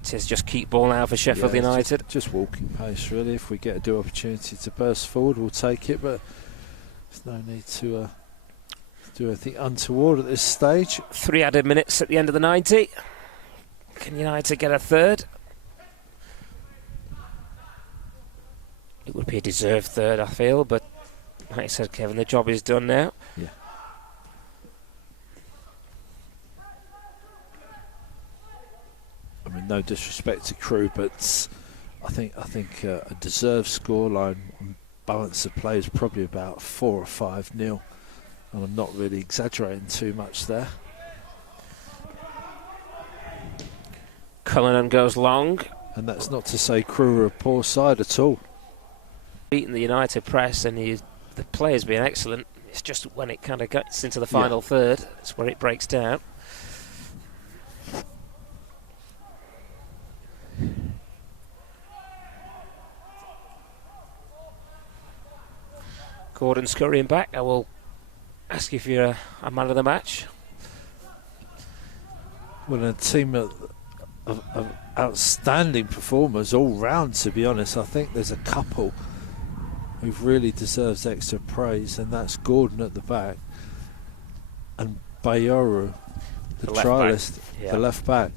It is just keep ball now for Sheffield United. Just walking pace, really. If we get a good opportunity to burst forward, we'll take it, but there's no need to do anything untoward at this stage. 3 added minutes at the end of the 90. Can United get a third? It would be a deserved third, I feel, but like I said, Kevin, the job is done now. Yeah. I mean, no disrespect to Crewe, but I think a deserved scoreline on balance of play is probably about 4 or 5-0, and I'm not really exaggerating too much there. Cullinan goes long, and that's not to say Crewe are a poor side at all. Beating the United press, and the player's been excellent. It's just when it kind of gets into the final third, it's where it breaks down. Gordon scurrying back. I will ask if you're a man of the match. Well, a team of outstanding performers all round, to be honest. I think there's a couple who really deserves extra praise, and that's Gordon at the back and Bayoru, the trialist, the left back,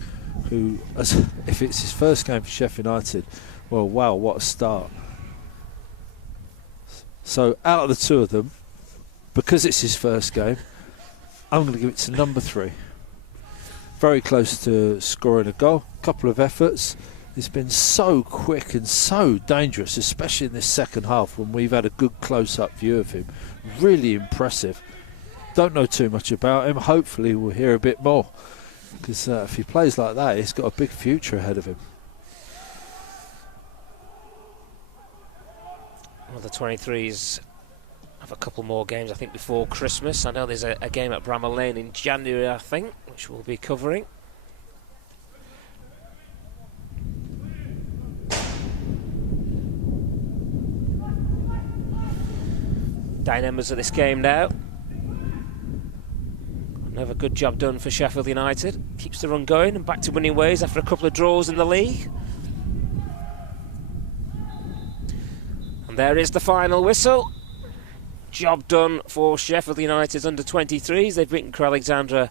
who, if it's his first game for Sheffield United, well, wow, what a start. So out of the two of them, because it's his first game, I'm going to give it to number 3. Very close to scoring a goal, couple of efforts. He's been so quick and so dangerous, especially in this second half when we've had a good close-up view of him. Really impressive. Don't know too much about him. Hopefully we'll hear a bit more, because if he plays like that, he's got a big future ahead of him. Well, the 23s have a couple more games, I think, before Christmas. I know there's a game at Bramall Lane in January, I think, which we'll be covering. Dynamos of this game now. Another good job done for Sheffield United. Keeps the run going and back to winning ways after a couple of draws in the league. And there is the final whistle. Job done for Sheffield United's under-23s. They've beaten Crewe Alexandra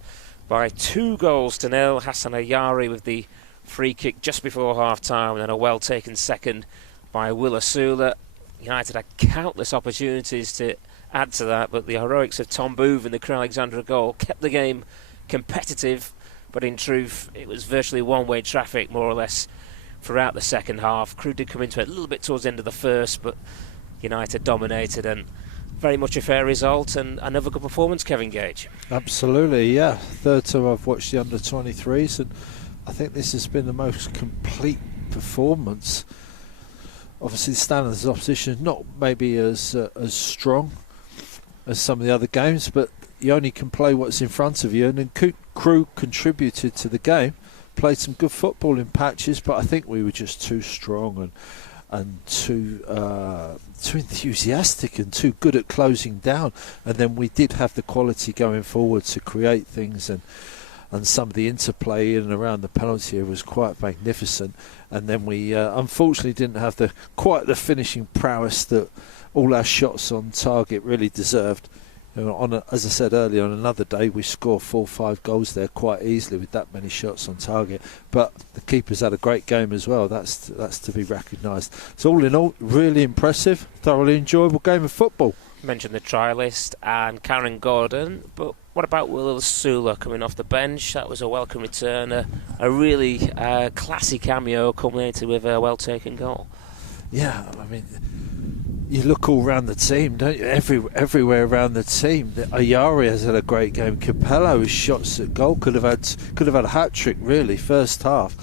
by 2-0. Hassan Ayari with the free kick just before half-time, and then a well-taken second by Will Asula. United had countless opportunities to add to that, but the heroics of Tom Booth in the Crewe Alexandra goal kept the game competitive, but in truth it was virtually one-way traffic more or less throughout the second half. Crewe did come into it a little bit towards the end of the first, but United dominated, and very much a fair result and another good performance, Kevin Gage. Absolutely, yeah. Third time I've watched the under-23s, and I think this has been the most complete performance. Obviously the standards of opposition is not maybe as strong as some of the other games, but you only can play what's in front of you, and then Crewe contributed to the game, played some good football in patches, but I think we were just too strong and too enthusiastic and too good at closing down, and then we did have the quality going forward to create things, and some of the interplay in and around the penalty area was quite magnificent, and then we unfortunately didn't have quite the finishing prowess that all our shots on target really deserved. You know, as I said earlier, on another day we score 4 or 5 goals there quite easily with that many shots on target, but the keeper's had a great game as well. That's to be recognised. So all in all, really impressive, thoroughly enjoyable game of football. You mentioned the trialist and Karen Gordon, but what about Will Sula coming off the bench? That was a welcome return, a really classy cameo culminated with a well-taken goal. Yeah, I mean, you look all around the team, don't you? Everywhere around the team. Ayari has had a great game. Capello's shots at goal could have had a hat-trick, really, first half.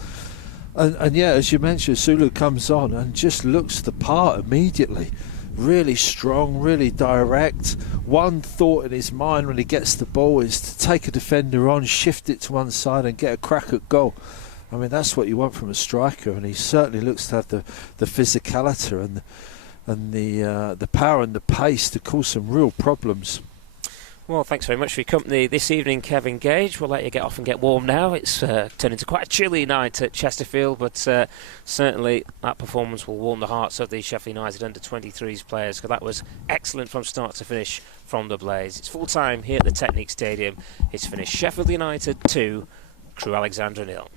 And yeah, as you mentioned, Sulu comes on and just looks the part immediately. really strong, really direct. One thought in his mind when he gets the ball is to take a defender on, shift it to one side and get a crack at goal. I mean, that's what you want from a striker, and he certainly looks to have the physicality and the power and the pace to cause some real problems. Well, thanks very much for your company this evening, Kevin Gage. We'll let you get off and get warm now. It's turned into quite a chilly night at Chesterfield, but certainly that performance will warm the hearts of the Sheffield United under-23s players, because that was excellent from start to finish from the Blaze. It's full time here at the Technique Stadium. It's finished Sheffield United 2, Crewe Alexandra 0.